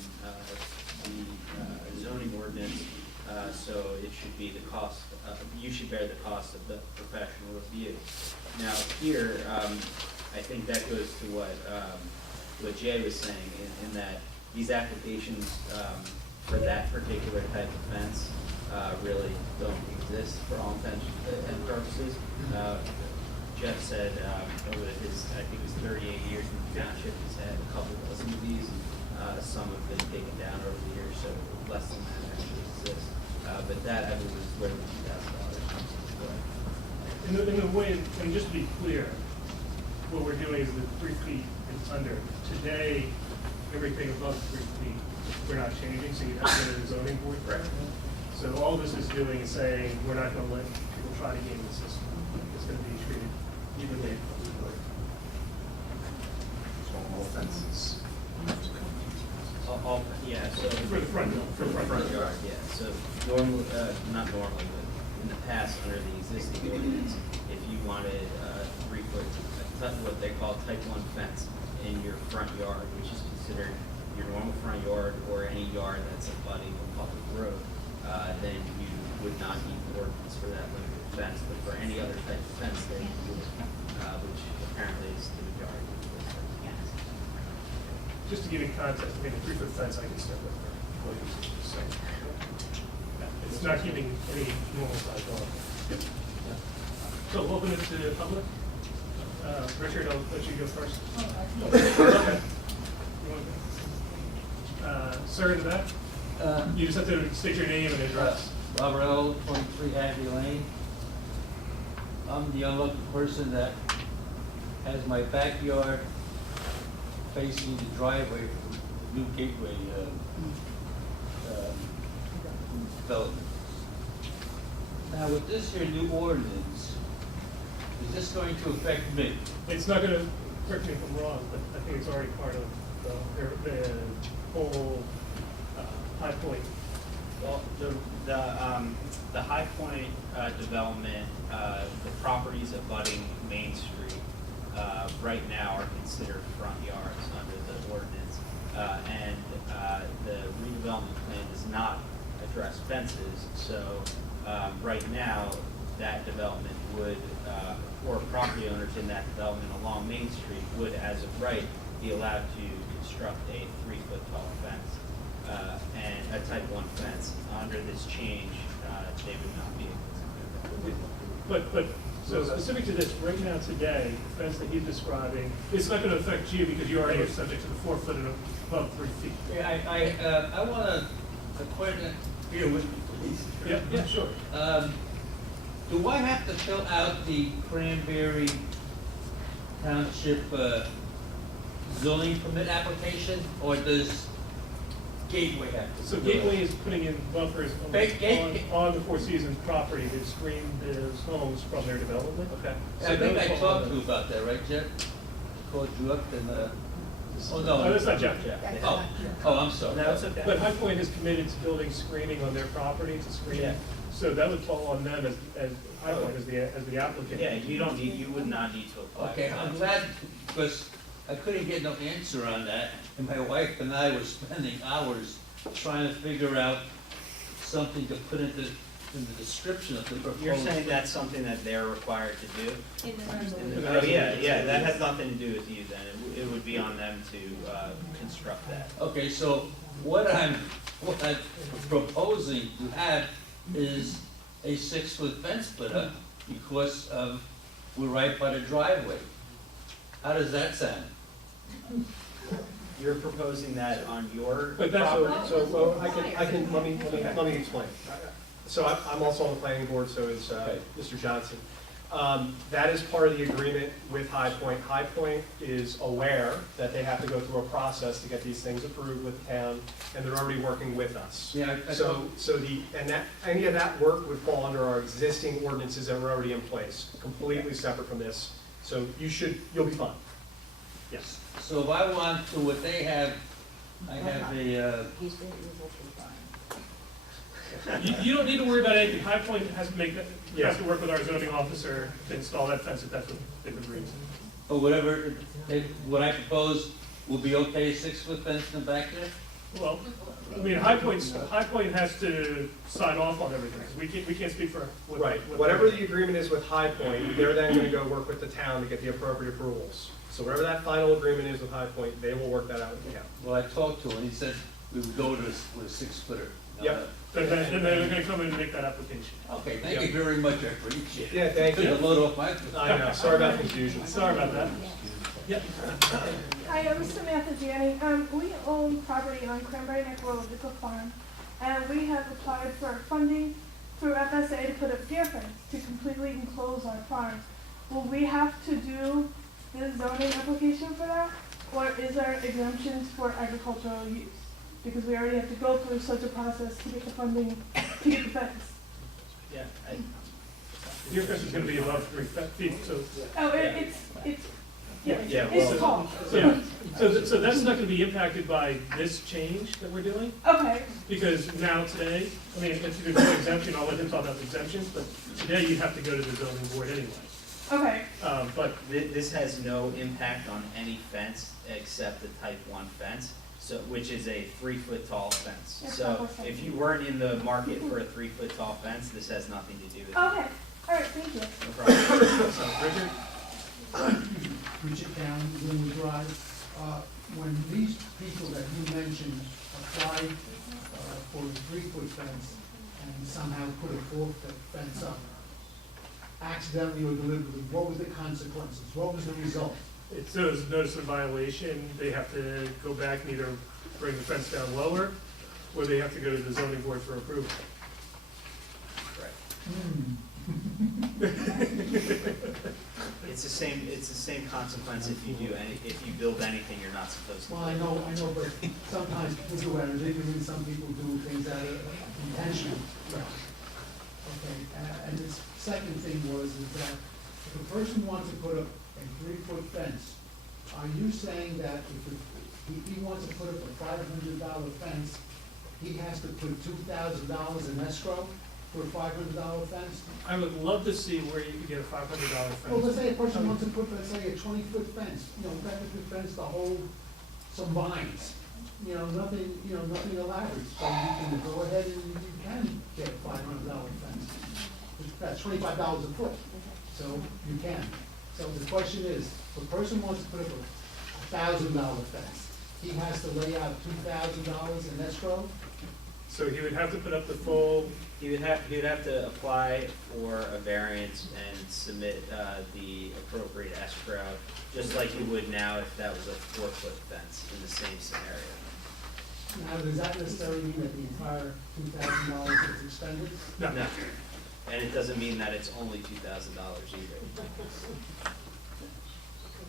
the zoning ordinance, so it should be the cost, you should bear the cost of the professional review. Now here, I think that goes to what Jay was saying, in that these applications for that particular type of fence really don't exist for all intents and purposes. Jeff said over his, I think it was 38 years in the township, he's had a couple dozen of these. Some have been taken down over the years, so less than that actually exists. But that, I believe, is where the $2,000 comes into play. In a way, and just to be clear, what we're doing is the 3 feet is under. Today, everything above 3 feet, we're not changing, so you have to go to the zoning board. Correct. So all this is doing is saying, we're not gonna let people try to game the system. It's gonna be treated evenly. so all fences have to come. Yeah, so. For the front, for the Front yard, yeah, so normally, not normally, but in the past, under the existing ordinance, if you wanted 3 foot, what they call type 1 fence in your front yard, which is considered your normal front yard or any yard that's abutting a public road, then you would not need the ordinance for that limited fence, but for any other type of fence, then you would, which apparently is the majority of the fence. Just to give you context, I mean, a 3 foot fence, I can step with her. So, it's not keeping any normal size dog. So open it to the public. Richard, I'll let you go first. Okay. Sir, in the back? You just have to state your name and address. Robert L., 23 Hadley Lane. I'm the unlucky person that has my backyard facing the driveway for the new gateway development. Now, with this here new ordinance, is this going to affect me? It's not gonna, correct me if I'm wrong, but I think it's already part of the whole High Point. Well, the High Point development, the properties abutting Main Street, right now are considered front yards under the ordinance. And the redevelopment plan does not address fences, so right now, that development would, or property owners in that development along Main Street would, as of right, be allowed to construct a 3-foot tall fence, and a type 1 fence. Under this change, they would not be able to. But, so specific to this, right now today, the fence that he's describing, it's not gonna affect you because you already are subject to the 4 foot and above 3 feet. Yeah, I want to acquaint here with me, please. Yeah, sure. Do I have to fill out the Cranbury Township zoning permit application, or does Gateway have to? So Gateway is putting in buffers on the Four Seasons property to screen those homes from their development. Okay. So I think those I fall talked under- to you about that, right, Jeff? Called you up and, oh, no. Oh, that's not Jeff. Oh, I'm sorry. No, it's okay. But High Point is committed to building screening on their property to screen. Yeah. So that would fall on them as High Point as the applicant. Yeah, you would not need to apply. Okay, for I'm that. glad, because I couldn't get no answer on that, and my wife and I were spending hours trying to figure out something to put in the description of the proposal. You're saying that's something that they're required to do? In the resolution. Oh, yeah, that has nothing to do with you then. It would be on them to construct that. Okay, so what I'm proposing to have is a 6-foot fence put up because we're right by the driveway. How does that sound? You're proposing that on your But that's property? So, well, let me explain. So I'm also on the planning board, so is Okay. Mr. Johnson. That is part of the agreement with High Point. High Point is aware that they have to go through a process to get these things approved with the town, and they're already working with us. Yeah, Any of that work would fall under our existing ordinances that were already in place, completely separate from this. So you'll be fine. Yes. So if I want to, what they have, I have a, You don't need to worry about anything. High Point has to make that, Yeah. has to work with our zoning officer to install that fence if that's what they've agreed to. or whatever, what I propose will be okay, 6-foot fence in the back there? Well, I mean, High Point has to sign off on everything. We can't speak for. Right, whatever the agreement is with High Point, they're then gonna go work with the town to get the appropriate approvals. So whatever that final agreement is with High Point, they will work that out with the town. Well, I talked to him, he said we would go with a 6-footer. Yep. Then they're gonna come in and make that application. Okay, thank you very much, I appreciate it. Yeah, thank you. Took a load off my. I know, sorry about the confusion. Sorry about that. Yep. Hi, I'm Samantha Gianni. We own property on Cranbury Neck Road, it's a farm, and we have applied for funding through FSA to put a pier fence to completely enclose our farm. Will we have to do the zoning application for that, or is there exemptions for agricultural use? Because we already have to go through such a process to get the funding, to get the fence. Yeah. Your fence is gonna be above 3 feet, so. Oh, it's, Yeah, it's well, tall. Yeah, so that's not gonna be impacted by this change that we're doing, Okay, because now today, I mean, if there's no exemption, I'll let him talk about the exemptions, but today you have to go to the zoning board anyway. okay. But this has no impact on any fence except the type 1 fence, so, which is a 3-foot tall fence. Yes, So okay. if you weren't in the market for a 3-foot tall fence, this has nothing to do with it. Okay, all right, thank you. No problem. So, Richard? Richard Town, Glenwood Drive. When these people that you mentioned applied for a 3-foot fence and somehow put a 4-foot fence up, accidentally or deliberately, what was the consequences? What was the result? If there was a notice of violation, they have to go back and either bring the fence down lower, or they have to go to the zoning board for approval. It's the same consequence if you do if you build anything you're not supposed to. Well, I know, but sometimes people do it, and some people do things that are intentional. Okay, and the second thing is that if a person wants to put up a 3-foot fence, are you saying that if he wants to put up a $500 fence, he has to put $2,000 in escrow for a $500 fence? I would love to see where you could get a $500 Well, let's fence. say a person wants to put, let's say, a 20-foot fence, 20-foot fence to hold some vines. Nothing elaborate, so you can go ahead and you can get a $500 fence. That's $25 a foot, so you can. So the question is, if a person wants to put up a $1,000 fence, he has to lay out $2,000 in escrow? So he would have to put up the full, He would have to apply for a variance and submit the appropriate escrow, just like you would now if that was a 4-foot fence in the same scenario. Now, does that necessarily mean that the entire $2,000 is expended? no. No. And it doesn't mean that it's only $2,000 either.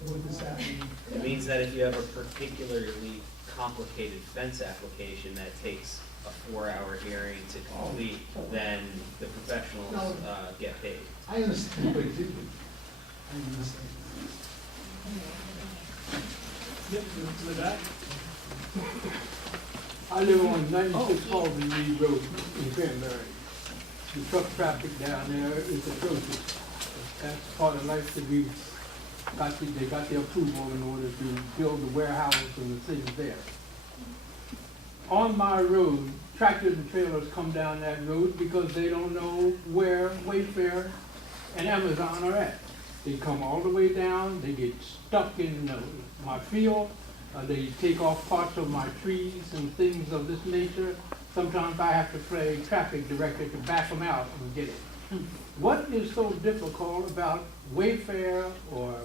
What does that mean? It means that if you have a particularly complicated fence application that takes a 4-hour hearing to complete, then the professionals get paid. I understand, but I understand. Yep, to the back. I live on 96 Halsey Reed Road in Cranbury. The truck traffic down there is atrocious. That's part of life that they got the approval in order to build the warehouse and the things there. On my road, tractors and trailers come down that road because they don't know where Wayfair and Amazon are at. They come all the way down, they get stuck in my field, they take off parts of my trees and things of this nature. Sometimes I have to play traffic director to back them out and get it. What is so difficult about Wayfair or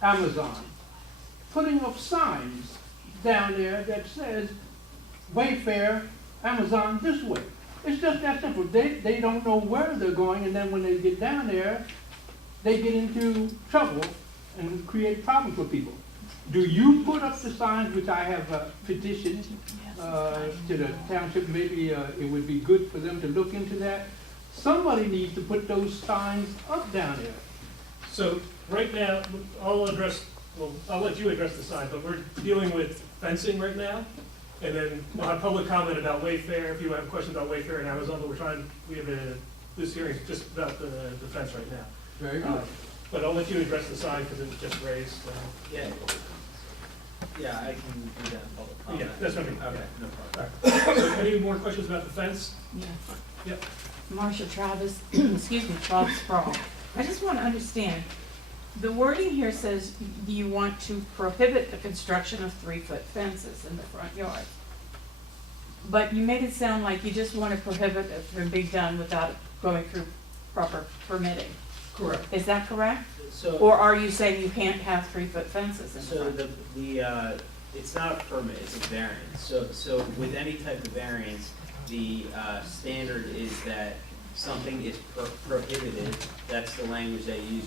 Amazon putting up signs down there that says Wayfair, Amazon this way? It's just that simple. They don't know where they're going, and then when they get down there, they get into trouble and create problems for people. Do you put up the signs, which I have petitioned to the township? Maybe it would be good for them to look into that. Somebody needs to put those signs up down there. So right now, I'll let you address the sign, but we're dealing with fencing right now. And then we'll have public comment about Wayfair, if you have questions about Wayfair and Amazon, but we have this hearing is just about the fence right now. Very good. But I'll let you address the sign because it was just raised. Yeah, I can do that in public comment. Yeah, that's what I mean. Okay, no problem. All right. So any more questions about the fence? Yeah. Yep. Marsha Travis, excuse me, Travis Sprawl. I just want to understand, the wording here says you want to prohibit the construction of 3-foot fences in the front yard. But you made it sound like you just want to prohibit it from being done without going through proper permitting. Correct. Is that correct? So, Or are you saying you can't have 3-foot fences in so front? it's not a permit, it's a variance. So with any type of variance, the standard is that something is prohibited. That's the language they use.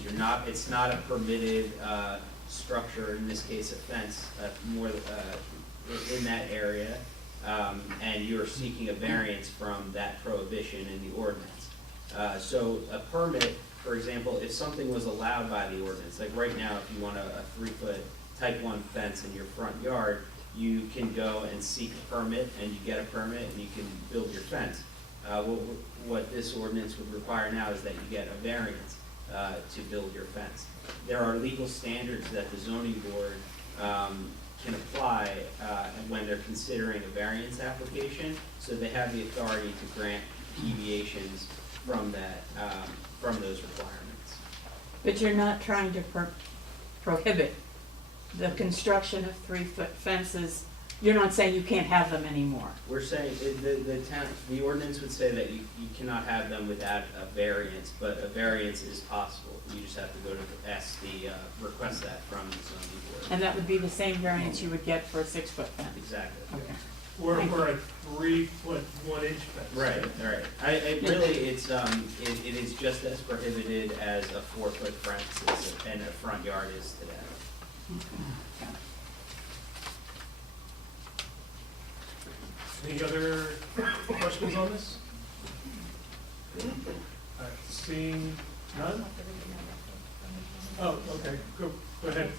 It's not a permitted structure, in this case a fence, more in that area, and you're seeking a variance from that prohibition in the ordinance. So a permit, for example, if something was allowed by the ordinance, like right now, if you want a 3-foot type 1 fence in your front yard, you can go and seek a permit, and you get a permit, and you can build your fence. What this ordinance would require now is that you get a variance to build your fence. There are legal standards that the zoning board can apply when they're considering a variance application, so they have the authority to grant deviations from that, from those requirements. But you're not trying to prohibit the construction of 3-foot fences You're not saying you can't have them anymore? We're saying, the ordinance would say that you cannot have them without a variance, but a variance is possible. You just have to go to request that from the zoning board. And that would be the same variance you would get for a 6-foot fence? Exactly. Okay. Or for a 3-foot, 1-inch fence. Right. It is just as prohibited as a 4-foot fence and a front yard is today. Any other questions on this? All right, seeing none? Oh, okay, go ahead.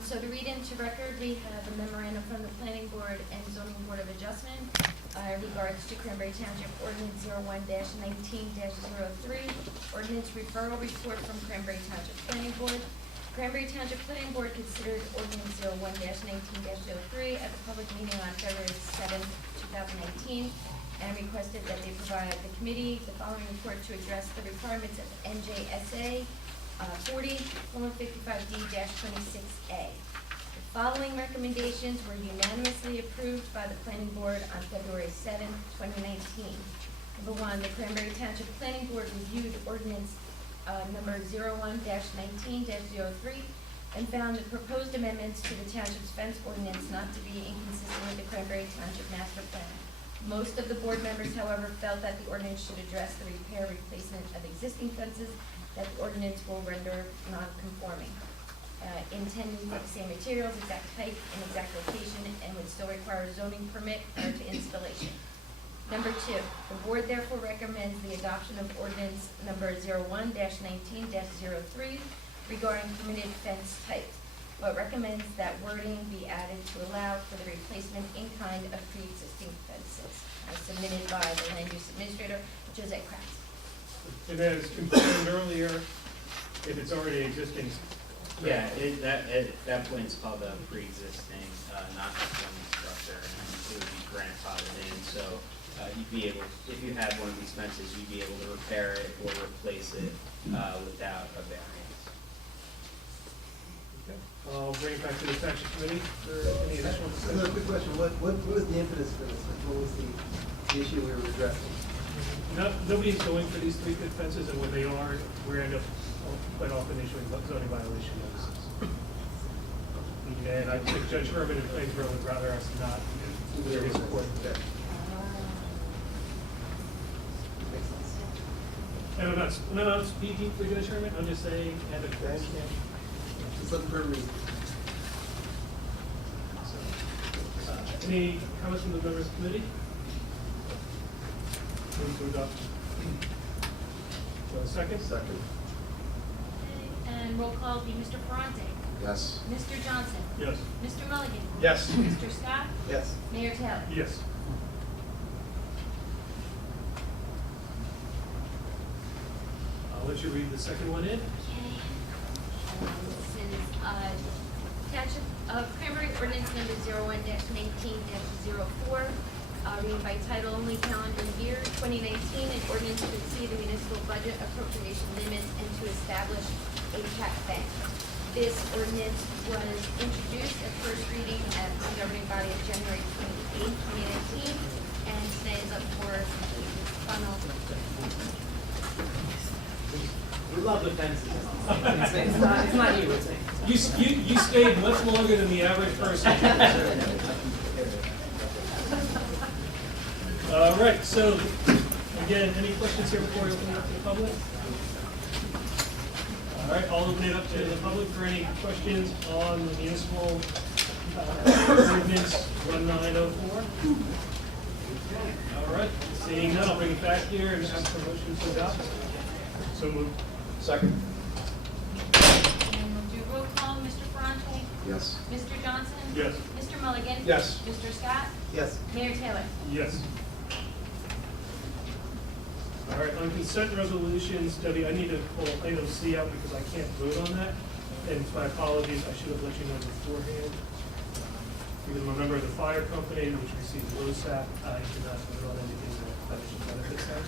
So to read into record, we have a memorandum from the Planning Board and Zoning Board of Adjustment regards to Cranbury Township Ordinance 01-19-03, Ordinance Referral Report from Cranbury Township Planning Board. Cranbury Township Planning Board considered Ordinance 01-19-03 at the public meeting on February 7, 2019, and requested that they provide the committee the following report to address the requirements of NJSA 40:55D-26A. The following recommendations were unanimously approved by the Planning Board on February 7, 2019. Number one, the Cranbury Township Planning Board reviewed ordinance number 01-19-03 and found the proposed amendments to the township's fence ordinance not to be inconsistent with the Cranbury Township Master Plan. Most of the board members, however, felt that the ordinance should address the repair replacement of existing fences that the ordinance will render non-conforming. Intending to have the same materials, exact height, and exact location, and would still require a zoning permit prior to installation. Number two, the board therefore recommends the adoption of ordinance number 01-19-03 regarding permitted fence types, but recommends that wording be added to allow for the replacement in kind of pre-existing fences, as submitted by the land use administrator, Jose Kratz. And as confirmed earlier, if it's already existing. Yeah, at that point it's called a pre-existing, non-conforming structure, and it would be grandfathered in, so you'd be able, if you had one of these fences, you'd be able to repair it or replace it without a variance. Okay. I'll bring it back to the Township Committee for any additional discussion. Another quick question, what was the impetus for this? Like, what was the issue we were addressing? Nobody's going for these 3-foot fences, and when they are, we end up quite often issuing zoning violation notices. And I think Judge Herman in Plainsboro would rather us not do his report. Makes sense. And I'm not speaking for Judge Herman, I'm just saying, and a I understand. Just looking for a reason. Any comments from the members of the committee? Move to adopt. So a second? Second. And roll call be Mr. Ferrante, Yes. Mr. Johnson, Yes. Mr. Mulligan, Yes. Mr. Scott, Yes. Mayor Taylor. Yes. I'll let you read the second one in. Okay. This is Township of Cranbury ordinance number 01-19-04, reading by title only, calendar year 2019, an ordinance to exceed the municipal budget appropriation limits and to establish a tax bank. This ordinance was introduced at first reading at the governing body of January 28, 2019, and today is up for final. We love the fences. It's not you, it's me. You stayed much longer than the average person. All right, so, again, any questions here before we open it up to the public? All right, I'll open it up to the public for any questions on the municipal ordinance 1904. All right, seeing none, I'll bring it back here and ask for motion to adopt. So moved. Second. And we'll do roll call, Mr. Ferrante, Yes. Mr. Johnson. Yes. Mr. Mulligan. Yes. Mr. Scott, Yes. Mayor Taylor. Yes. All right, on consent resolutions, Debbie, I need to pull item C out because I can't vote on that. And my apologies, I should have let you know beforehand. Because I'm a member of the fire company, which receives LoSAP, I did not vote on anything that financial benefits have.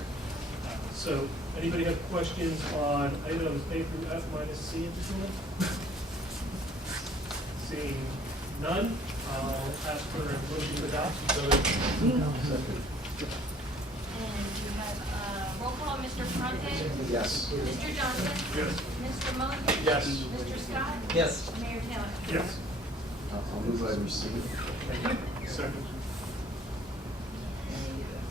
So, anybody have questions on items A through F minus C at this moment? Seeing None, I'll ask for a motion to adopt. And you have, roll call, Mr. Fronte? Yes. Mr. Johnson? Yes. Mr. Mulligan? Yes. Mr. Scott? Yes. Mayor Taylor? Yes. I'll move item C. Second.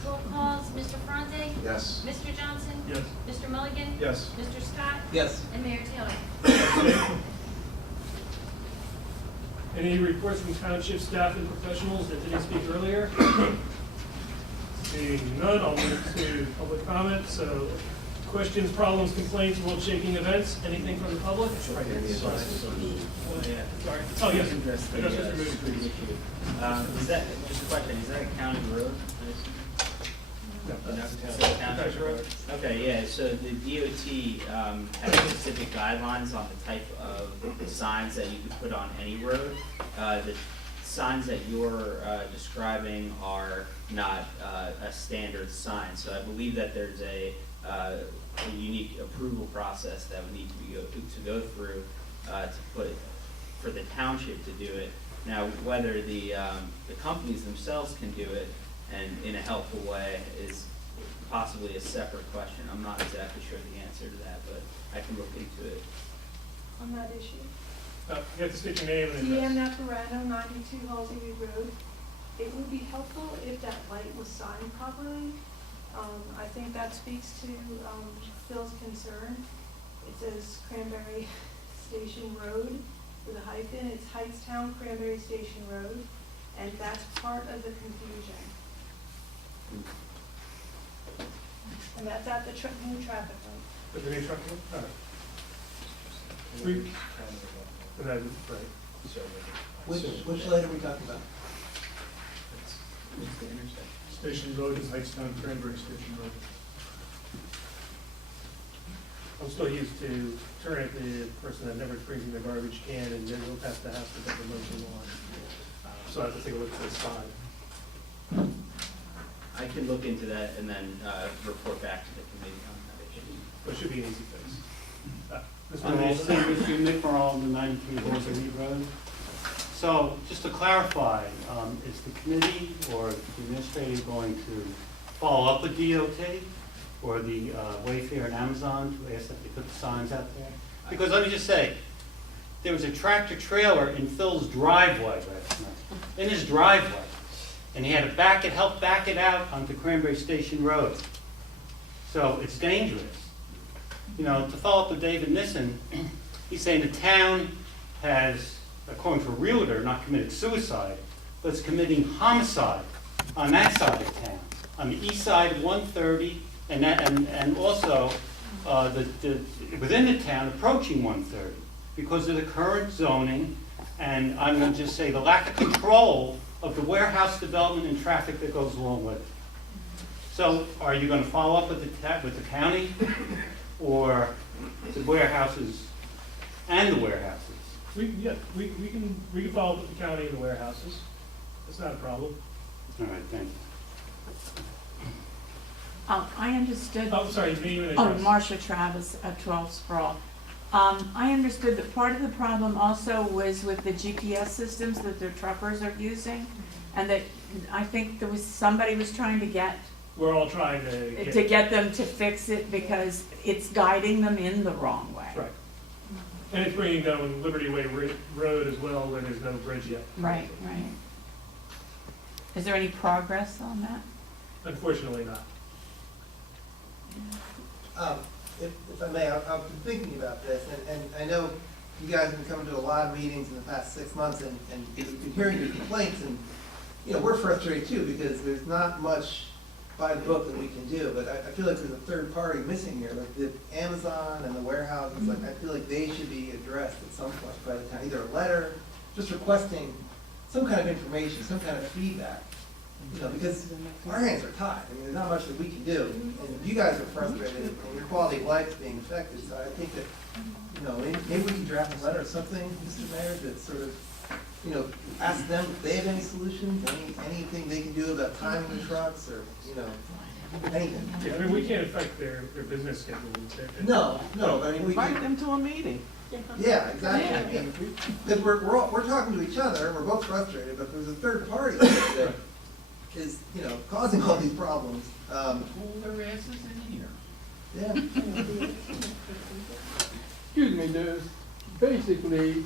Roll calls, Mr. Fronte? Yes. Mr. Johnson? Yes. Mr. Mulligan? Yes. Mr. Scott? Yes. And Mayor Taylor? Any reports from township staff and professionals that didn't speak earlier? Seeing none, I'll move to public comment. So, questions, problems, complaints, world shaking events, anything from the public? Sorry. Oh, yes. Address the, Address Mr. Moody, street please. issue. Is that, just a question, is that a county road? No. Is it a county road? Okay, yeah, so the DOT, has specific guidelines on the type of signs that you can put on any road. The signs that you're, describing are not, a standard sign, so I believe that there's a unique approval process that would need to go through, to put, for the township to do it. Now, whether the companies themselves can do it and in a helpful way is possibly a separate question. I'm not exactly sure the answer to that, but I can look into it. On that issue. You have to state your name and Deanne address. Naparano, 92 Halsey Road. It would be helpful if that light was signed properly. I think that speaks to Phil's concern. It says Cranbury Station Road with a hyphen. It's Hightstown Cranbury Station Road, and that's part of the confusion. And that's at the new traffic light. With the new truck? All right. And then, right. Which light are we talking about? Station Road is Hightstown, Cranbury Station Road. I'm still used to turn at the person that never brings in the garbage can and then go past the house to get the motion on. So I have to take a look to the side. I can look into that and then, report back to the committee on that issue. But it should be an easy fix. Mr. I'm the Walden? same issue, Nick Morrell, the 93 Rosalie Road. So, just to clarify, is the committee or the administrator going to follow up with DOT or the Wayfair and Amazon to ask that they put the signs out there? Because let me just say, there was a tractor trailer in Phil's driveway last night, in his driveway, and he had to help back it out onto Cranbury Station Road. So it's dangerous. You know, to follow up with David Nissen, he's saying the town has, according to a realtor, not committed suicide, but it's committing homicide on that side of town, on the east side of 130, and also within the town approaching 130, because of the current zoning, and I'm going to just say the lack of control of the warehouse development and traffic that goes along with it. So, are you going to follow up with the county, or the warehouses and the warehouses? We can follow up with the county and the warehouses. It's not a problem. All right, thank you. I understood. Oh, sorry, name and Oh, address. Marcia Travis at 12 Sprawl. I understood that part of the problem also was with the GPS systems that the truckers are using, and that I think somebody was trying to get We're all trying to get them to fix it because it's guiding them in the wrong way. Right. And it's bringing down Liberty Way Road as well, where there's no bridge yet. Right, right. Is there any progress on that? Unfortunately not. If I may, I've been thinking about this, and I know you guys have been coming to a lot of meetings in the past 6 months, and you've been hearing your complaints, and, you know, we're frustrated too, because there's not much by the book that we can do, but I feel like there's a third party missing here, like the Amazon and the warehouses, like, I feel like they should be addressed at some point by the town, either a letter, just requesting some kind of information, some kind of feedback. You know, because our hands are tied. I mean, there's not much that we can do. And you guys are frustrated, and your quality of life is being affected. So I think that, you know, maybe we can draft a letter or something, Mr. Mayor, that sort of, you know, ask them if they have any solutions, anything they can do about timing the trucks, or, you know, anything. Yeah, I mean, we can't affect their business schedule. No, I mean, we Invite can, them to a meeting. Yeah, exactly. Because we're talking to each other, we're both frustrated, but there's a third party that is, you know, causing all these problems. Pull their asses in here. Yeah. Excuse me, there's basically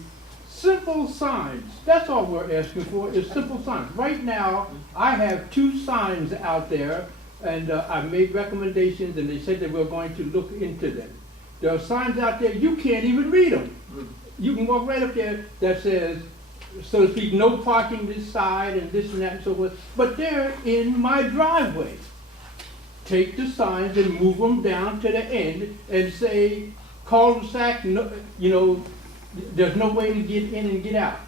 simple signs. That's all we're asking for, is simple signs. Right now, I have 2 signs out there, and I made recommendations, and they said that we're going to look into them. There are signs out there, you can't even read them. You can walk right up there that says, so to speak, no parking this side and this and that and so forth, but they're in my driveway. Take the signs and move them down to the end and say, cul-de-sac, no, you know, there's no way to get in and get out.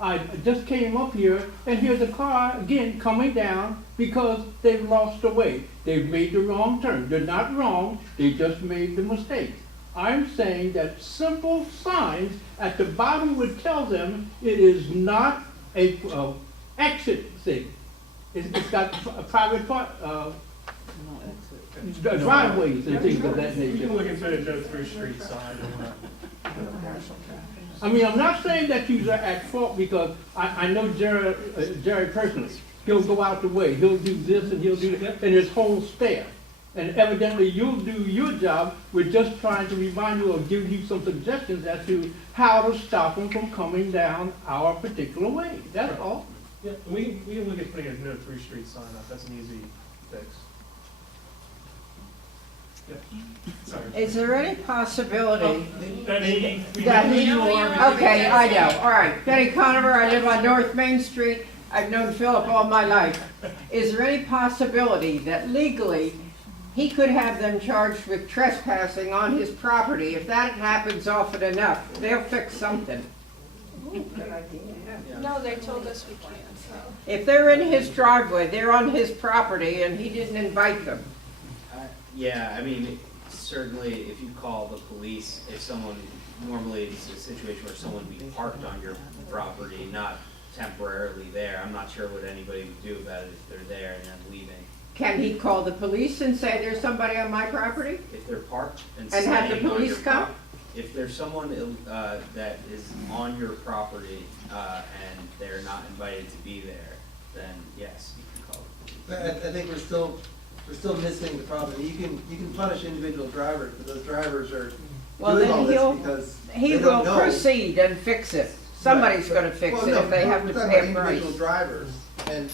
I just came up here and here's a car again coming down because they've lost the way. They've made the wrong turn. They're not wrong, they just made the mistake. I'm saying that simple signs at the bottom would tell them it is not a exit thing. It's got a private part, driveways and things of that You nature. can look into the no through street sign. I mean, I'm not saying that you are at fault because I know Jerry personally. He'll go out the way, he'll do this and he'll do that, and his whole staff. And evidently you'll do your job, we're just trying to remind you or give you some suggestions as to how to stop them from coming down our particular way, that's all. Yeah, we can look at putting a no through street sign up, that's an easy fix. Yeah, sorry. Is there any possibility That he, that he, know where you are. okay, I know, all right. Benny Conover, I live on North Main Street. I've known Philip all my life. Is there any possibility that legally he could have them charged with trespassing on his property? If that happens often enough, they'll fix something. No, they told us we can't, so. If they're in his driveway, they're on his property and he didn't invite them. Yeah, I mean, certainly if you call the police, if someone, normally it's a situation where someone would be parked on your property, not temporarily there. I'm not sure what anybody would do about it if they're there and then leaving. Can he call the police and say there's somebody on my property? If they're parked and And have the staying on police your come? if there's someone that is on your property and they're not invited to be there, then yes, you can call the police. But I think we're still missing the problem. You can punish individual drivers, but those drivers are Well, doing then all this because he they don't will know. proceed and fix it. Somebody's Right. gonna fix Well, it no, if they have we're to talking pay about a price. individual drivers, and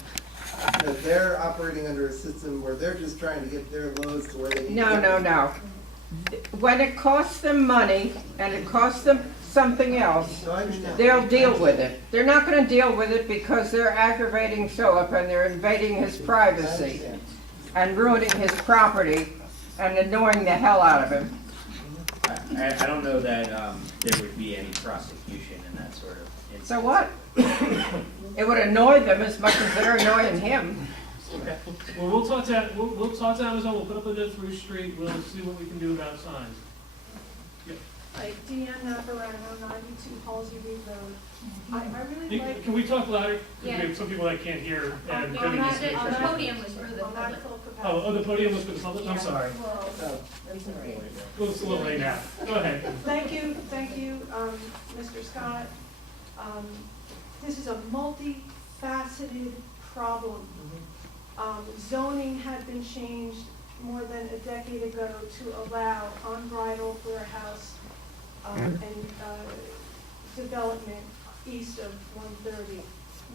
you know, they're operating under a system where they're just trying to get their loads to where they need to No, get no, them. no. When it costs them money and it costs them something else, No, I understand. they'll deal with it. They're not gonna deal with it because they're aggravating Philip and they're invading his I privacy understand. and ruining his property and annoying the hell out of him. I don't know that there would be any prosecution in that sort of instance. So what? It would annoy them as much as they're annoying him. Okay, well, we'll talk to Amazon, we'll put up a no through street, we'll see what we can do about signs. Like Deanne Navarano, 92 Halsey Reed Road. I really like. Can we talk louder? 'Cause Yeah. we have some people that can't hear and No, Debbie not needs to the make the sure. podium was for the I'm not public. full capacity. Oh, the podium was for the public, I'm Yeah. sorry. Well, That's all right. Well, it's a little late now, go ahead. thank you, Mr. Scott. This is a multifaceted problem. Zoning had been changed more than a decade ago to allow unbridled warehouse and development east of 130.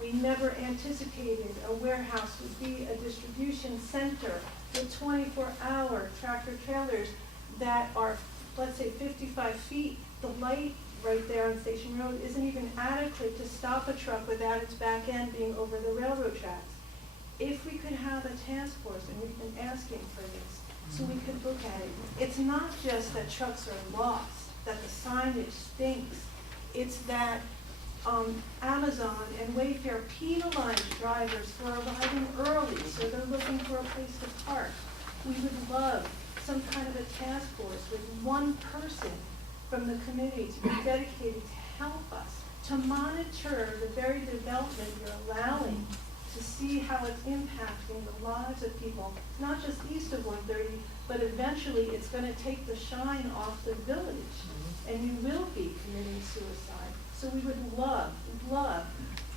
We never anticipated a warehouse would be a distribution center with 24-hour tractor trailers that are, let's say, 55 feet. The light right there on Station Road isn't even adequate to stop a truck without its back end being over the railroad tracks. If we could have a task force, and we've been asking for this, so we could look at it. It's not just that trucks are lost, that the signage stinks. It's that Amazon and Wayfair penalize drivers for arriving early, so they're looking for a place to park. We would love some kind of a task force with one person from the committee to be dedicated to help us, to monitor the very development you're allowing, to see how it's impacting the lives of people, not just east of 130, but eventually it's gonna take the shine off the village, and you will be committing suicide. So we would love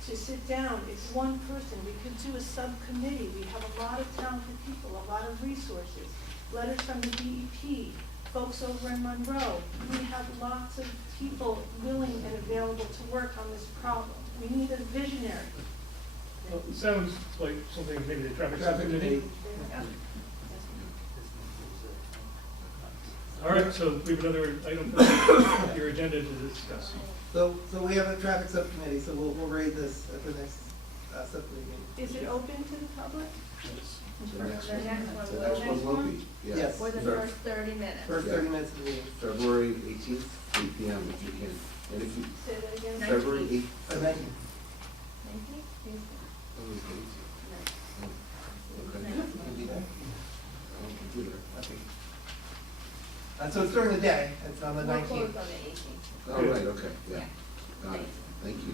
to sit down, it's one person, we could do a subcommittee, we have a lot of talented people, a lot of resources, letters from the DEP, folks over in Monroe. We have lots of people willing and available to work on this problem. We need a visionary. Well, it sounds like something maybe the traffic Traffic subcommittee. All right, so we have another item for your agenda to discuss. So we have a traffic subcommittee, so we'll raise this at the next subcommittee meeting. Is it open to the public? The next The one, next the one next will one be- will be, yeah. Yes. For the first 30 minutes. First 30 minutes of the meeting. February 18th, 3 PM if you can. And if you, Say that again. February 8th. Thank you. Oh, it's 8th. Okay. Can be there. I'll do that. Okay. So it's during the day, it's on the We're 19th. closed on the 18th. Oh, right, okay, yeah. Got it. Thank you.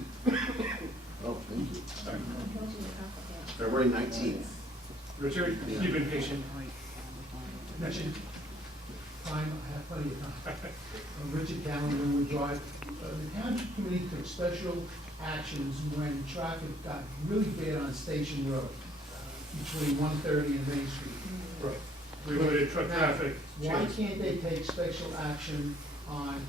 Oh, thank you. February 19th. Richard, you've been patient. Mention time, I have plenty of time. Richard Callen, Linwood Drive. The Township Committee took special actions when traffic got really bad on Station Road, between 130 and Main Street. Right. We limited truck Now, traffic. why change. can't they take special action on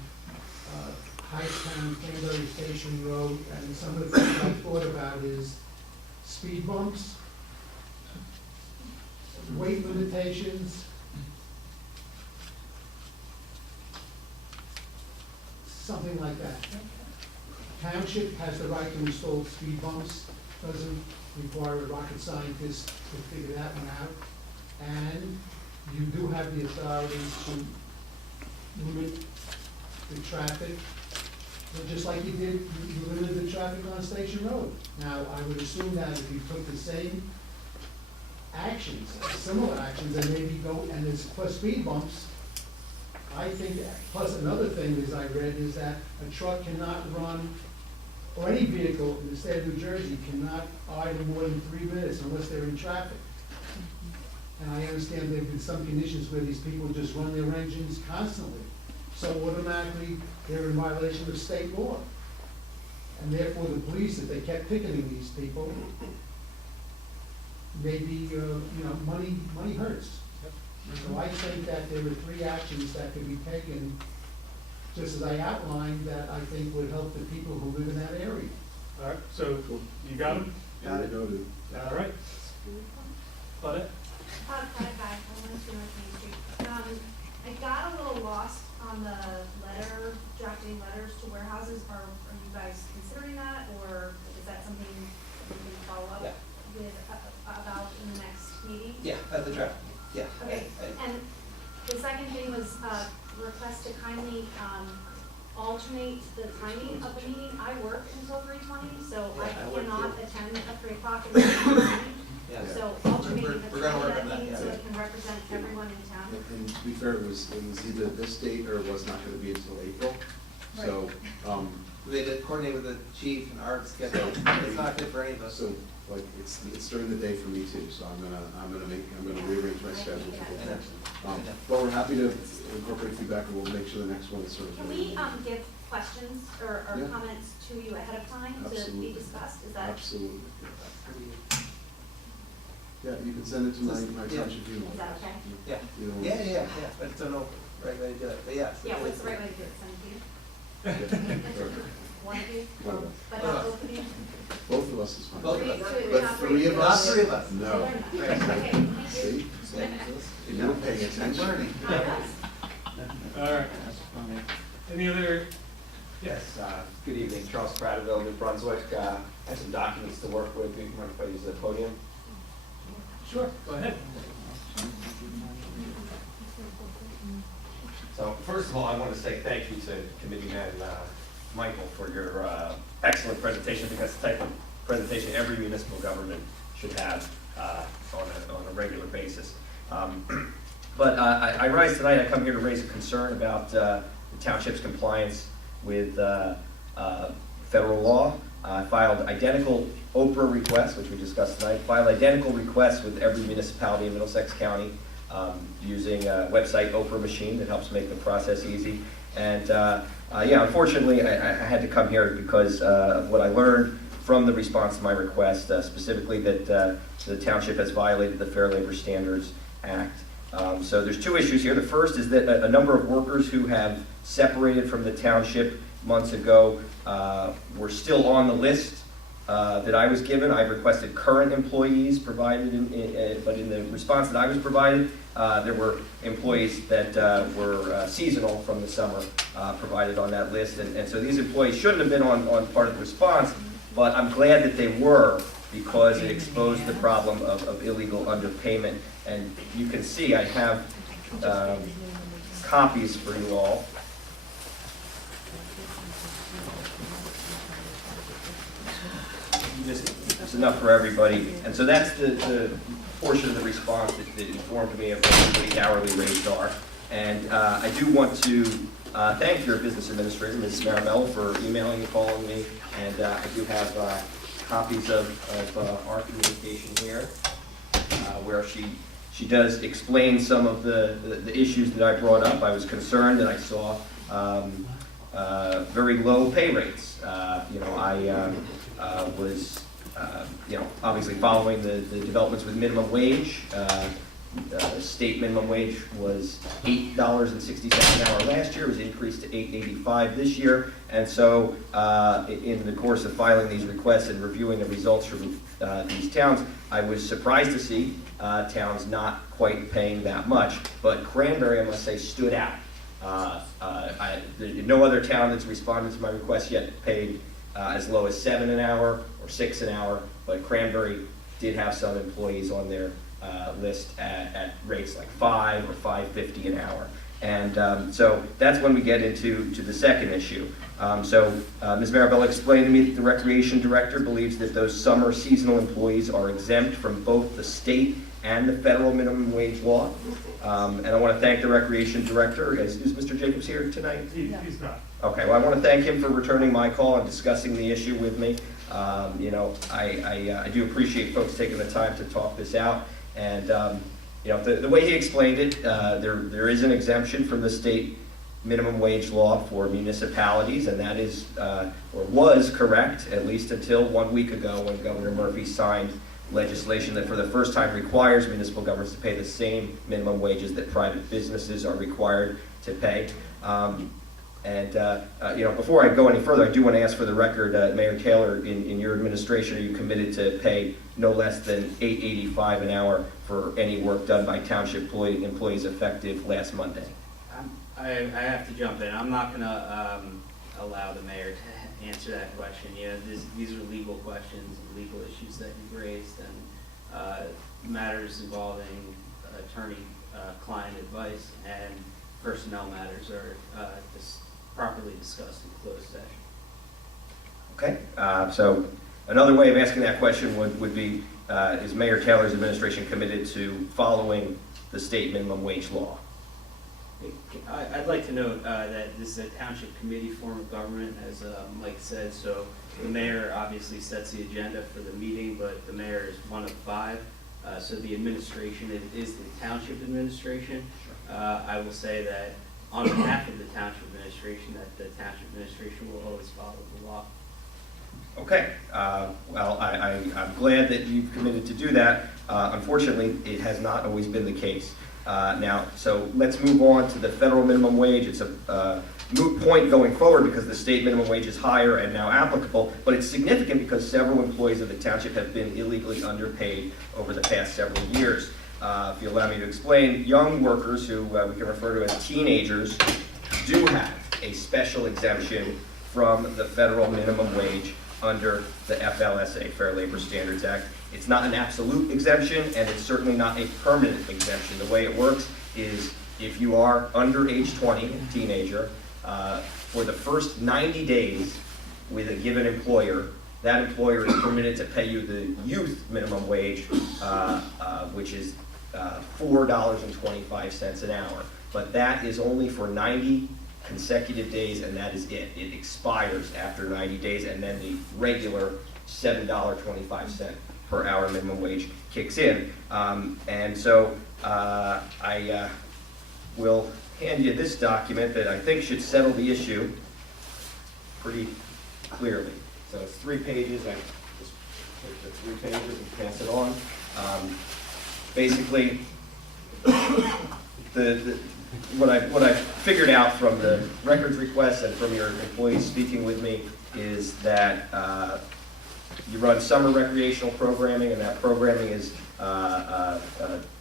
Hightstown, Cranbury Station Road? And some of the things I thought about is speed bumps, weight limitations, something like that. Township has the right to install speed bumps, doesn't require a rocket scientist to figure that one out. And you do have the authority to limit the traffic, but just like you did, you limited the traffic on Station Road. Now, I would assume that if you took the same actions, similar actions, and maybe go, and there's plus speed bumps, I think, plus another thing is I read is that a truck cannot run, or any vehicle in the state of New Jersey cannot idle more than 3 minutes unless they're in traffic. And I understand there have been some conditions where these people just run their engines constantly. So automatically, they're in violation of state law. And therefore, the police, if they kept picketing these people, maybe, money hurts. So I think that there were 3 actions that could be taken, just as I outlined, that I think would help the people who live in that area. All right, so you got them? Got it. Noted. All right. Claudette? Hi, I'm Lindsay North Main Street. I got a little lost on the drafting letters to warehouses. Are you guys considering that, or is that something we can follow up with, about in the next meeting? Yeah, at the draft, yeah. Okay, and the second thing was, request to kindly, alternate the timing of the meeting. I work until 3:20, so Yeah, I I work cannot too. attend at 3 o'clock in the morning. Yeah. So alternating the We're gonna time work of on that that, meeting so yeah. it can represent everyone in town. And to be fair, it was either this date or it was not gonna be until April. So, We had to coordinate with the chief and our schedule. It's not good for any of us. so, like, it's during the day for me too, so I'm gonna rearrange my schedule for the next. But we're happy to incorporate feedback, and we'll make sure the next one is sort of. Can we, give questions or Yeah. comments to you ahead of time to Absolutely. be discussed? Is that? Absolutely. Yeah, you can send it to my Yeah. township email. Is that okay? Yeah, You know, yeah, but it's no right way to do it, but yes. Yeah, what's the right way to do it? Send it to you? Perfect. One of you? One of us. But not both of you? Both of us is fine. Both of us. But Not 3 of Not us? 3 of us. No. Okay, thank you. See? You're not paying attention. Learning. All right. Any other? Yes, good evening, Charles Prattville, New Brunswick. I have some documents to work with. We can run by use the podium. Sure, go ahead. So first of all, I want to say thank you to Committeeman Michael for your excellent presentation. I think that's the type of presentation every municipal government should have on a regular basis. But I rise tonight, I come here to raise a concern about the township's compliance with federal law. I filed identical Oprah requests, which we discussed tonight, filed identical requests with every municipality in Middlesex County. using a website Oprah Machine that helps make the process easy. And yeah, unfortunately, I had to come here because of what I learned from the response to my request, specifically that the township has violated the Fair Labor Standards Act. So there's two issues here. The first is that a number of workers who have separated from the township months ago were still on the list that I was given. I requested current employees provided, but in the response that I was provided, there were employees that were seasonal from the summer provided on that list. And so these employees shouldn't have been on part of the response, but I'm glad that they were, because it exposed the problem of illegal underpayment. And you can see I have copies for you all. It's enough for everybody. And so that's the portion of the response that informed me of what the hourly rates are. And I do want to thank your business administrator, Ms. Maramel, for emailing and calling me. And I do have copies of our communication here, where she does explain some of the issues that I brought up. I was concerned that I saw very low pay rates. You know, I was you know, obviously following the developments with minimum wage. State minimum wage was $8.60 an hour last year. It was increased to $8.85 this year. And so in the course of filing these requests and reviewing the results from these towns, I was surprised to see towns not quite paying that much. But Cranbury, I must say, stood out. No other town that's responded to my request yet paid as low as $7 an hour or $6 an hour, but Cranbury did have some employees on their list at rates like $5 or $5.50 an hour. And so that's when we get into the second issue. So Ms. Marabella explained to me that the recreation director believes that those summer seasonal employees are exempt from both the state and the federal minimum wage law. And I want to thank the recreation director. Is Mr. Jacobs here tonight? He's not. Okay, well, I want to thank him for returning my call and discussing the issue with me. You know, I do appreciate folks taking the time to talk this out. And you know, the way he explained it, there is an exemption from the state minimum wage law for municipalities, and that is, or was correct, at least until 1 week ago when Governor Murphy signed legislation that for the first time requires municipal governments to pay the same minimum wages that private businesses are required to pay. You know, before I go any further, I do want to ask for the record, Mayor Taylor, in your administration, are you committed to pay no less than $8.85 an hour for any work done by township employees effective last Monday? I have to jump in. I'm not going to allow the mayor to answer that question. You know, these are legal questions and legal issues that you've raised, and matters involving attorney-client advice and personnel matters are properly discussed in closed session. Okay, so another way of asking that question would be, is Mayor Taylor's administration committed to following the state minimum wage law? I'd like to note that this is a township committee form of government, as Mike said, so the mayor obviously sets the agenda for the meeting, but the mayor is one of 5. So the administration is the township administration. I will say that on behalf of the township administration, that the township administration will always follow the law. Okay, well, I'm glad that you've committed to do that. Unfortunately, it has not always been the case. Now, so let's move on to the federal minimum wage. It's a moot point going forward because the state minimum wage is higher and now applicable, but it's significant because several employees of the township have been illegally underpaid over the past several years. If you allow me to explain, young workers who we can refer to as teenagers do have a special exemption from the federal minimum wage under the FLSA, Fair Labor Standards Act. It's not an absolute exemption, and it's certainly not a permanent exemption. The way it works is if you are under age 20, a teenager, for the first 90 days with a given employer, that employer is permitted to pay you the youth minimum wage, which is $4.25 an hour. But that is only for 90 consecutive days, and that is it. It expires after 90 days, and then the regular $7.25 per hour minimum wage kicks in. And so I will hand you this document that I think should settle the issue pretty clearly. So it's 3 pages. I just take the 3 pages and pass it on. Basically, what I figured out from the records requests and from your employees speaking with me is that you run summer recreational programming, and that programming is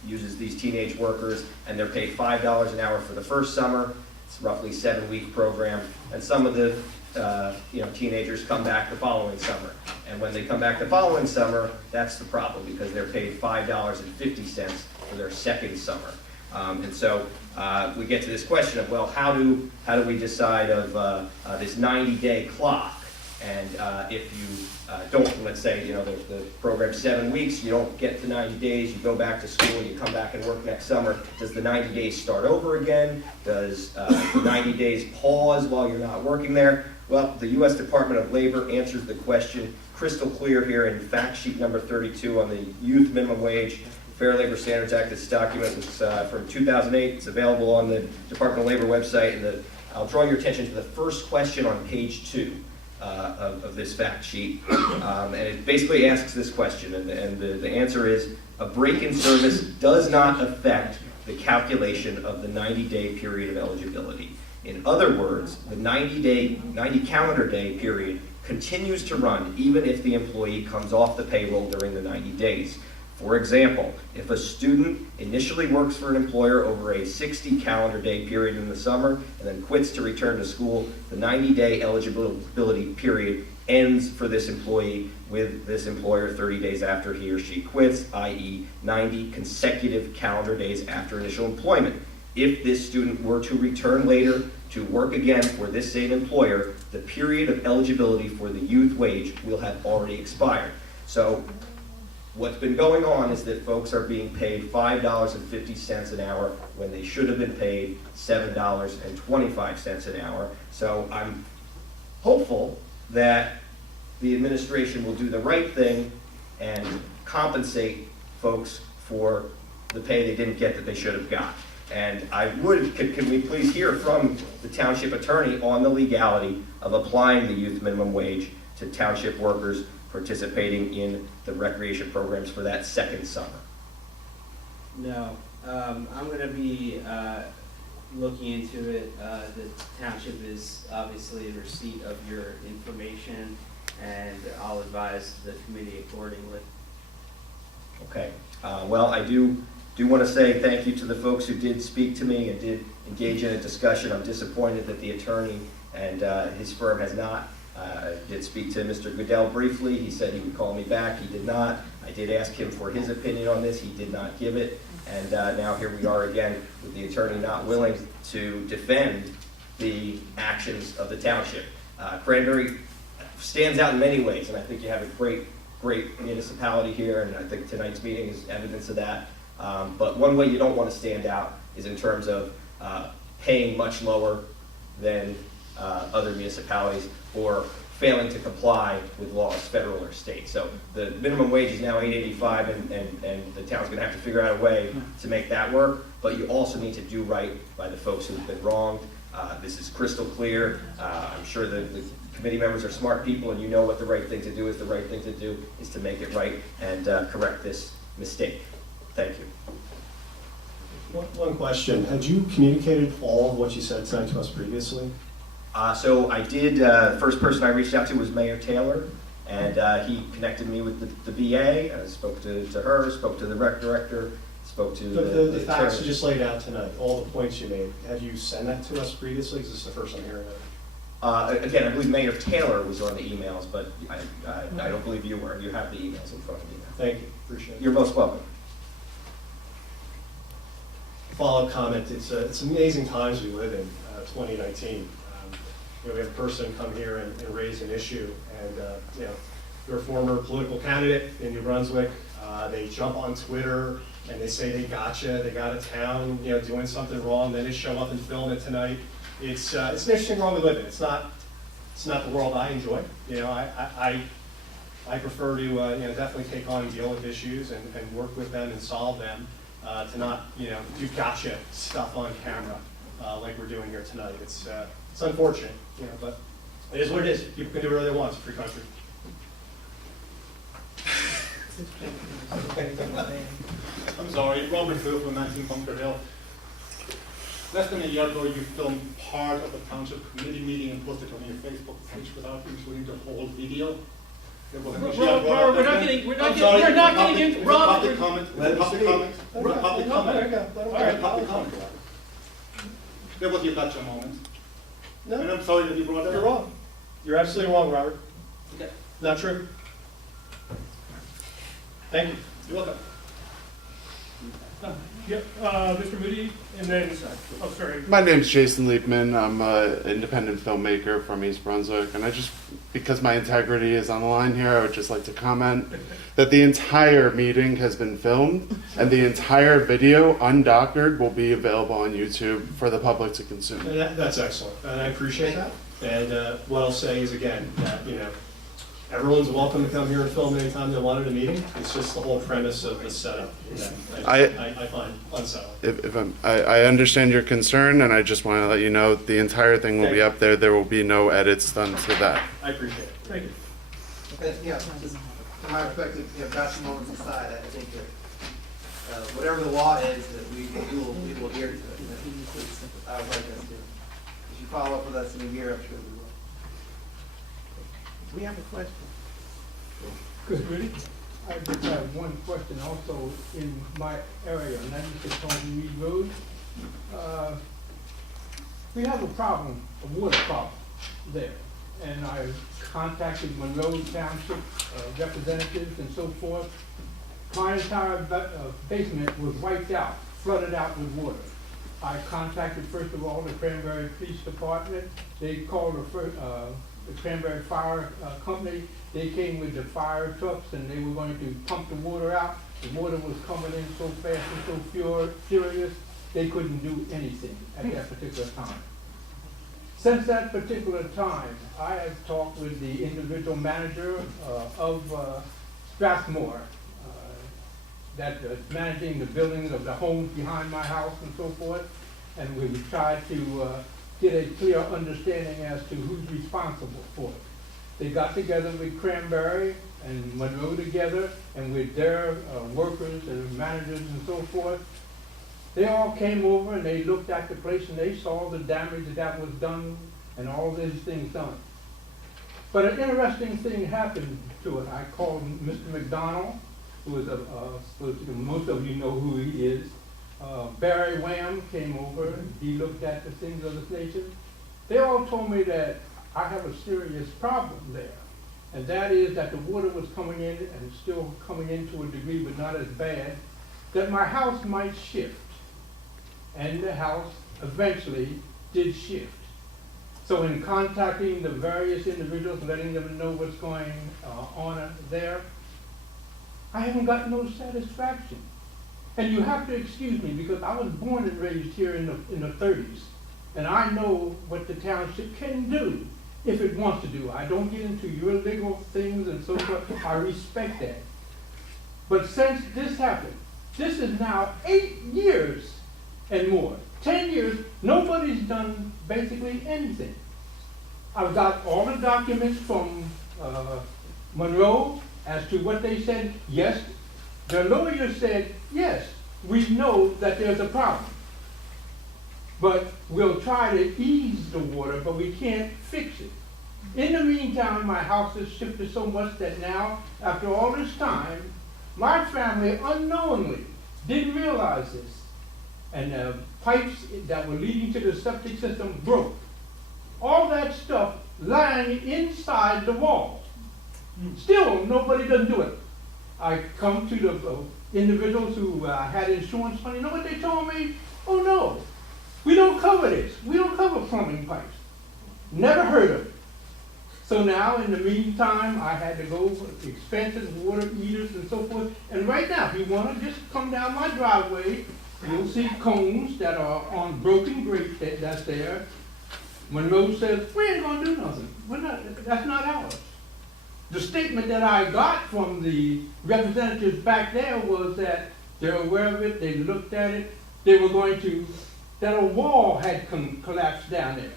uses these teenage workers, and they're paid $5 an hour for the first summer. It's roughly a 7-week program, and some of the teenagers come back the following summer. And when they come back the following summer, that's the problem, because they're paid $5.50 for their second summer. And so we get to this question of, well, how do we decide of this 90-day clock? And if you don't, let's say, the program's 7 weeks, you don't get to 90 days, you go back to school, you come back and work next summer, does the 90 days start over again? Does the 90 days pause while you're not working there? Well, the U.S. Department of Labor answers the question crystal clear here in fact sheet number 32 on the youth minimum wage Fair Labor Standards Act. This document was from 2008. It's available on the Department of Labor website. And I'll draw your attention to the first question on page 2 of this fact sheet. And it basically asks this question, and the answer is, a break in service does not affect the calculation of the 90-day period of eligibility. In other words, the 90 calendar day period continues to run even if the employee comes off the payroll during the 90 days. For example, if a student initially works for an employer over a 60 calendar day period in the summer and then quits to return to school, the 90-day eligibility period ends for this employee with this employer 30 days after he or she quits, i.e. 90 consecutive calendar days after initial employment. If this student were to return later to work again for this same employer, the period of eligibility for the youth wage will have already expired. So what's been going on is that folks are being paid $5.50 an hour when they should have been paid $7.25 an hour. So I'm hopeful that the administration will do the right thing and compensate folks for the pay they didn't get that they should have got. And I would, can we please hear from the township attorney on the legality of applying the youth minimum wage to township workers participating in the recreation programs for that second summer? No, I'm going to be looking into it. The township is obviously in receipt of your information, and I'll advise the committee accordingly. Okay. Well, I do want to say thank you to the folks who did speak to me and did engage in a discussion. I'm disappointed that the attorney and his firm has not. I did speak to Mr. Goodell briefly. He said he would call me back. He did not. I did ask him for his opinion on this. He did not give it. And now here we are again with the attorney not willing to defend the actions of the township. Cranbury stands out in many ways, and I think you have a great municipality here, and I think tonight's meeting is evidence of that. But one way you don't want to stand out is in terms of paying much lower than other municipalities or failing to comply with laws, federal or state. So the minimum wage is now $8.85, and the town's going to have to figure out a way to make that work. But you also need to do right by the folks who've been wronged. This is crystal clear. I'm sure the committee members are smart people, and you know what the right thing to do is. The right thing to do is to make it right and correct this mistake. Thank you. One question. Had you communicated all of what you said tonight to us previously? So I did. The first person I reached out to was Mayor Taylor, and he connected me with the VA. I spoke to her, spoke to the rec director, spoke to the facts you just laid out tonight, all the points you made. Have you sent that to us previously? Because this is the first I'm hearing of it. Again, I believe Mayor Taylor was on the emails, but I don't believe you were. You have the emails in front of you now. Thank you. Appreciate it. You're most welcome. Follow-up comment. It's amazing times we live in, 2019. We have a person come here and raise an issue, and you're a former political candidate in New Brunswick. They jump on Twitter and they say they gotcha, they got a town, doing something wrong. Then they show up and film it tonight. It's an interesting world we live in. It's not the world I enjoy. I prefer to definitely take on and deal with issues and work with them and solve them. to not, do gotcha stuff on camera, like we're doing here tonight. It's unfortunate, but it is what it is. People can do whatever they want. It's a free country. I'm sorry, Robert Hill from 19 Bunker Hill. Less than a year ago, you filmed part of the Township Committee meeting and posted it on your Facebook page without including the whole video. There was an issue I brought up We're then. not getting, we're I'm not sorry, getting, we're not it's a getting into, public- Rob. it's a public comment. It's a public comment. It's a public comment. There you go. Let him All right, go. public comment. There was your gotcha moment. No. And I'm sorry that you brought that You're up. wrong. You're absolutely wrong, Robert. Okay. Not true. Thank you. You're welcome. Yep, Mr. Moody, and then, oh, sorry. My name's Jason Liebman. I'm an independent filmmaker from East Brunswick, and because my integrity is on the line here, I would just like to comment that the entire meeting has been filmed, and the entire video, undoctored, will be available on YouTube for the public to consume. And that's excellent, and I appreciate that. And what I'll say is, again, that, everyone's welcome to come here and film anytime they want at a meeting. It's just the whole premise of the setup that I find unsettling. I understand your concern, and I just want to let you know the entire thing will be up there. There will be no edits done to that. I appreciate it. Thank you. Just from my perspective, gotcha moments aside, I think that whatever the law is, that we will adhere to it. I would like us to. If you follow up with us in a year, I'm sure we will. We have a question. I just have one question also in my area, 96 Tony Reed Road. We have a problem, a water problem there. And I contacted Monroe Township representatives and so forth. My entire basement was wiped out, flooded out with water. I contacted, first of all, the Cranbury Police Department. They called the Cranbury Fire Company. They came with the fire trucks and they were going to pump the water out. The water was coming in so fast and so furious, they couldn't do anything at that particular time. Since that particular time, I have talked with the individual manager of Strathmore that is managing the buildings of the homes behind my house and so forth, and we tried to get a clear understanding as to who's responsible for it. They got together with Cranbury and Monroe together, and with their workers and managers and so forth. They all came over and they looked at the place and they saw the damage that was done and all these things done. But an interesting thing happened to it. I called Mr. McDonald, who is most of you know who he is. Barry Wham came over and he looked at the things of this nature. They all told me that I have a serious problem there. And that is that the water was coming in and still coming in to a degree, but not as bad, that my house might shift. And the house eventually did shift. So in contacting the various individuals, letting them know what's going on there, I haven't got no satisfaction. And you have to excuse me because I was born and raised here in the 30s. And I know what the township can do if it wants to do. I don't get into your legal things and so forth. I respect that. But since this happened, this is now 8 years and more. 10 years, nobody's done basically anything. I've got all the documents from Monroe as to what they said. Yes, the lawyer said, yes, we know that there's a problem. But we'll try to ease the water, but we can't fix it. In the meantime, my house has shifted so much that now, after all this time, my family unknowingly didn't realize this. And the pipes that were leading to the septic system broke. All that stuff lying inside the wall. Still, nobody doesn't do it. I come to the individuals who had insurance money. You know what they told me? Oh no, we don't cover this. We don't cover plumbing pipes. Never heard of it. So now, in the meantime, I had to go with expensive water heaters and so forth. And right now, if you want to just come down my driveway, you'll see cones that are on broken grates that's there. Monroe says, we ain't going to do nothing. That's not ours. The statement that I got from the representatives back there was that They're aware of it, they looked at it, they were going to, that a wall had collapsed down there.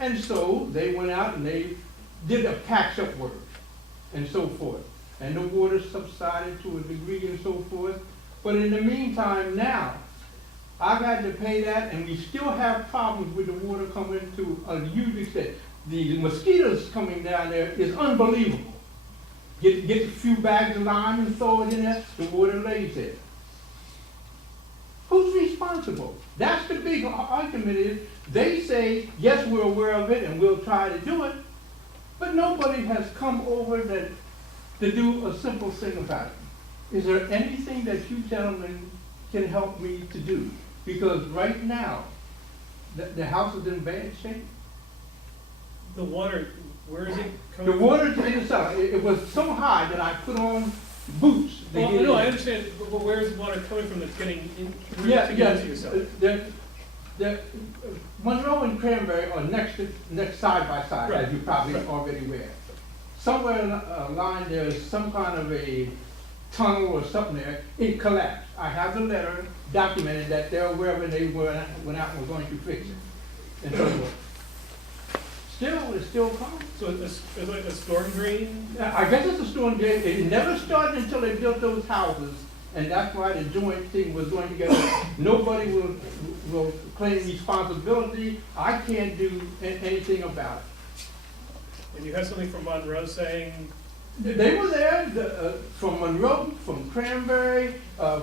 And so they went out and they did a patch-up work and so forth. And the water subsided to a degree and so forth. But in the meantime now, I've had to pay that, and we still have problems with the water coming to a huge extent. The mosquitoes coming down there is unbelievable. Get a few bags of lime and throw it in there, the water lays there. Who's responsible? That's the big argument is, they say, yes, we're aware of it and we'll try to do it, but nobody has come over to do a simple thing about it. Is there anything that you gentlemen can help me to do? Because right now, the house is in bad shape. The water, where is it The coming from? water is in the cellar. It was so high that I put on boots. to Well, get no, in. I understand, but where is the water coming from that's getting in, Yeah, to yeah. get into yourself? Monroe and Cranbury are next side by side, Right. as you probably Right. already aware. Somewhere along there is some kind of a tunnel or something there. It collapsed. I have the letter documented that they're aware of it, they went out and were going to fix it. And so forth. Still, it's still coming. So it's like a storm drain? I guess it's a storm drain. It never started until they built those houses, and that's why the joint thing was going together. Nobody will claim responsibility. I can't do anything about it. And you have something from Monroe saying, They were there, from Monroe, from Cranbury,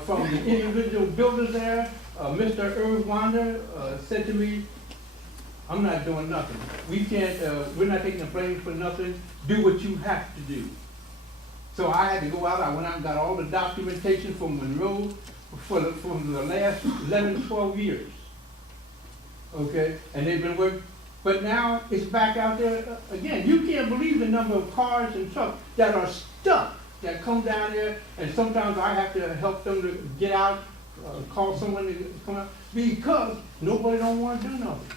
from the individual builders there. Mr. Irv Wander said to me, I'm not doing nothing. We can't, we're not taking the blame for nothing. Do what you have to do. So I had to go out. I went out and got all the documentation from Monroe from the last 11, 12 years. Okay, and they've been working. But now it's back out there again. You can't believe the number of cars and trucks that are stuck, that come down there, and sometimes I have to help them to get out, call someone to come out, because nobody don't want to do nothing.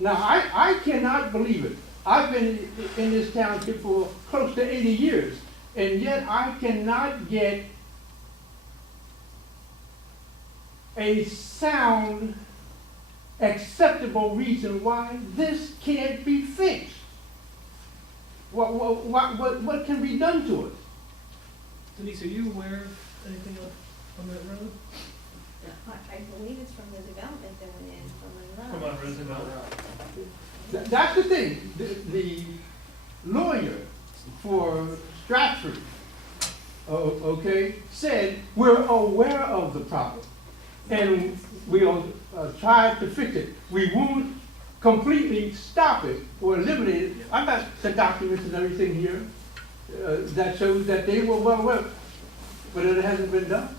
Now, I cannot believe it. I've been in this township for close to 80 years, and yet I cannot get a sound, acceptable reason why this can't be fixed. What can be done to it? Denise, are you aware of anything on that road? I believe it's from the development that went in from From Monroe. Monroe's development? That's the thing. The lawyer for Stratford, okay, said we're aware of the problem and we'll try to fix it. We won't completely stop it or eliminate it. I've got the documents and everything here that shows that they were well aware, but it hasn't been done.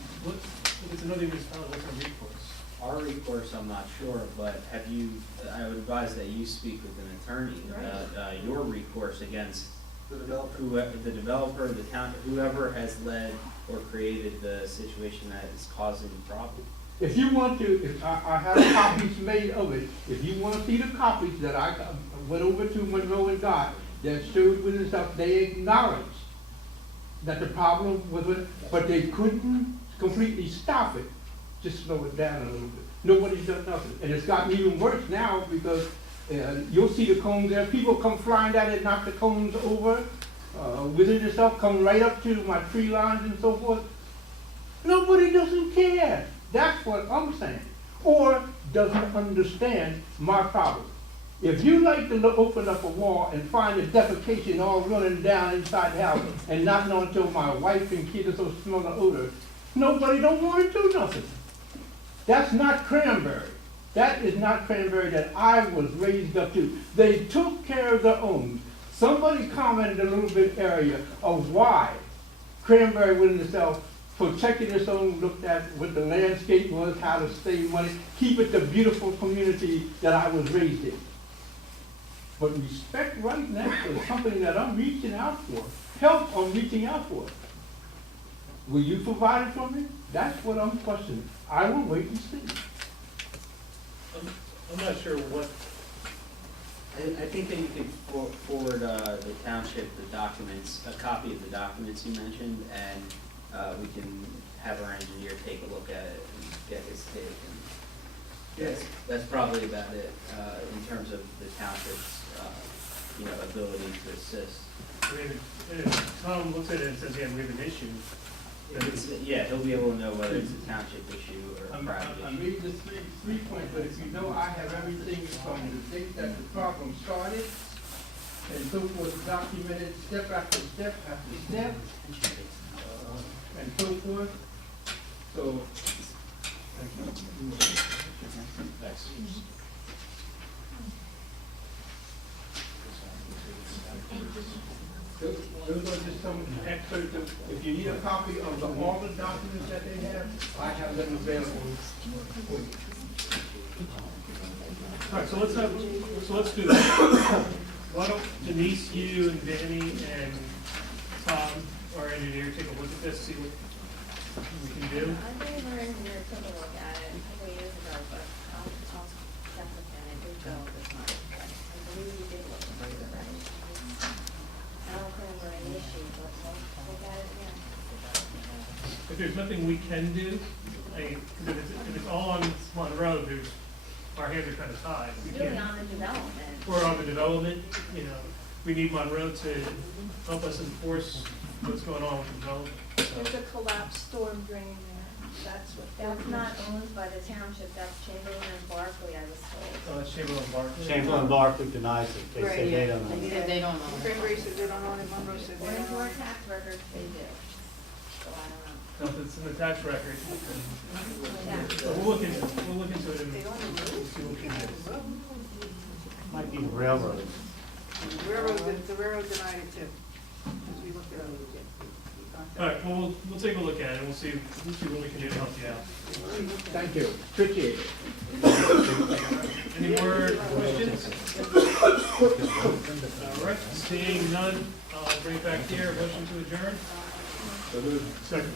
It's another municipality, what's our recourse? Our recourse, I'm not sure, but have you, I would advise that you speak with an attorney about your recourse against The developer. the developer, the town, whoever has led or created the situation that is causing the problem. If you want to, if I have copies made of it, if you want to see the copies that I went over to Monroe and got, that showed with the stuff, they acknowledged that the problem was with, but they couldn't completely stop it, just slow it down a little bit. Nobody's done nothing. And it's gotten even worse now because you'll see the cones there. People come flying down and knock the cones over within itself, come right up to my tree lines and so forth. Nobody doesn't care. That's what I'm saying. Or doesn't understand my problem. If you like to open up a wall and find the defecation all running down inside the house and not know until my wife and kids will smell the odor, nobody don't want to do nothing. That's not Cranbury. That is not Cranbury that I was raised up to. They took care of their own. Somebody commented a little bit area of why Cranbury within itself protected its own, looked at what the landscape was, how to save money, keep it the beautiful community that I was raised in. But respect right now is something that I'm reaching out for. Help I'm reaching out for. Will you provide it for me? That's what I'm questioning. I will wait and see. I'm not sure what. I think that you could forward the township the documents, a copy of the documents you mentioned, and we can have our engineer take a look at it and get his take. And that's probably about it, in terms of the township's, ability to assist. I mean, if Tom looks at it and says, yeah, we have an issue, then it's, Yeah, he'll be able to know whether it's a township issue or a private I issue. made the three points, but if you know, I have everything from the date that the problem started and so forth, documented step after step after step, and so forth. So, those are just some excerpts of, if you need a copy of all the documents that they have, I have them available for you. all right, so let's do that. Why don't Denise, you and Danny and Tom, our engineer, take a look at this, see what we can do? I think our engineer took a look at it a couple years ago, but I'll check with him. I did go this month. I believe he did look at it already. I don't remember an issue, but we'll look at it again. If there's nothing we can do, because if it's all on Monroe, our hands are kind of tied. We It's really can't- on the development. We're on the development, we need Monroe to help us enforce what's going on with the development. There's a collapsed storm drain there, that's what. That's not owned by the township, that's Chamberlain and Barkley, I was told. Oh, that's Chamberlain Barkley. Chamberlain Barkley denies it, they say they don't know. They said they don't know. Cranbury said they don't own it, Monroe said they According don't to own our it. tax records, they do. So I don't know. No, if it's in the tax record, Yeah. but we'll look into it and see what we can do. Might be railroad. The railroad denied it too, because we looked at it. All right, well, we'll take a look at it, and we'll see what we can do to help you out. Thank you, appreciate it. Any more questions? All right, seeing none, I'll bring it back here, motion to adjourn. Second.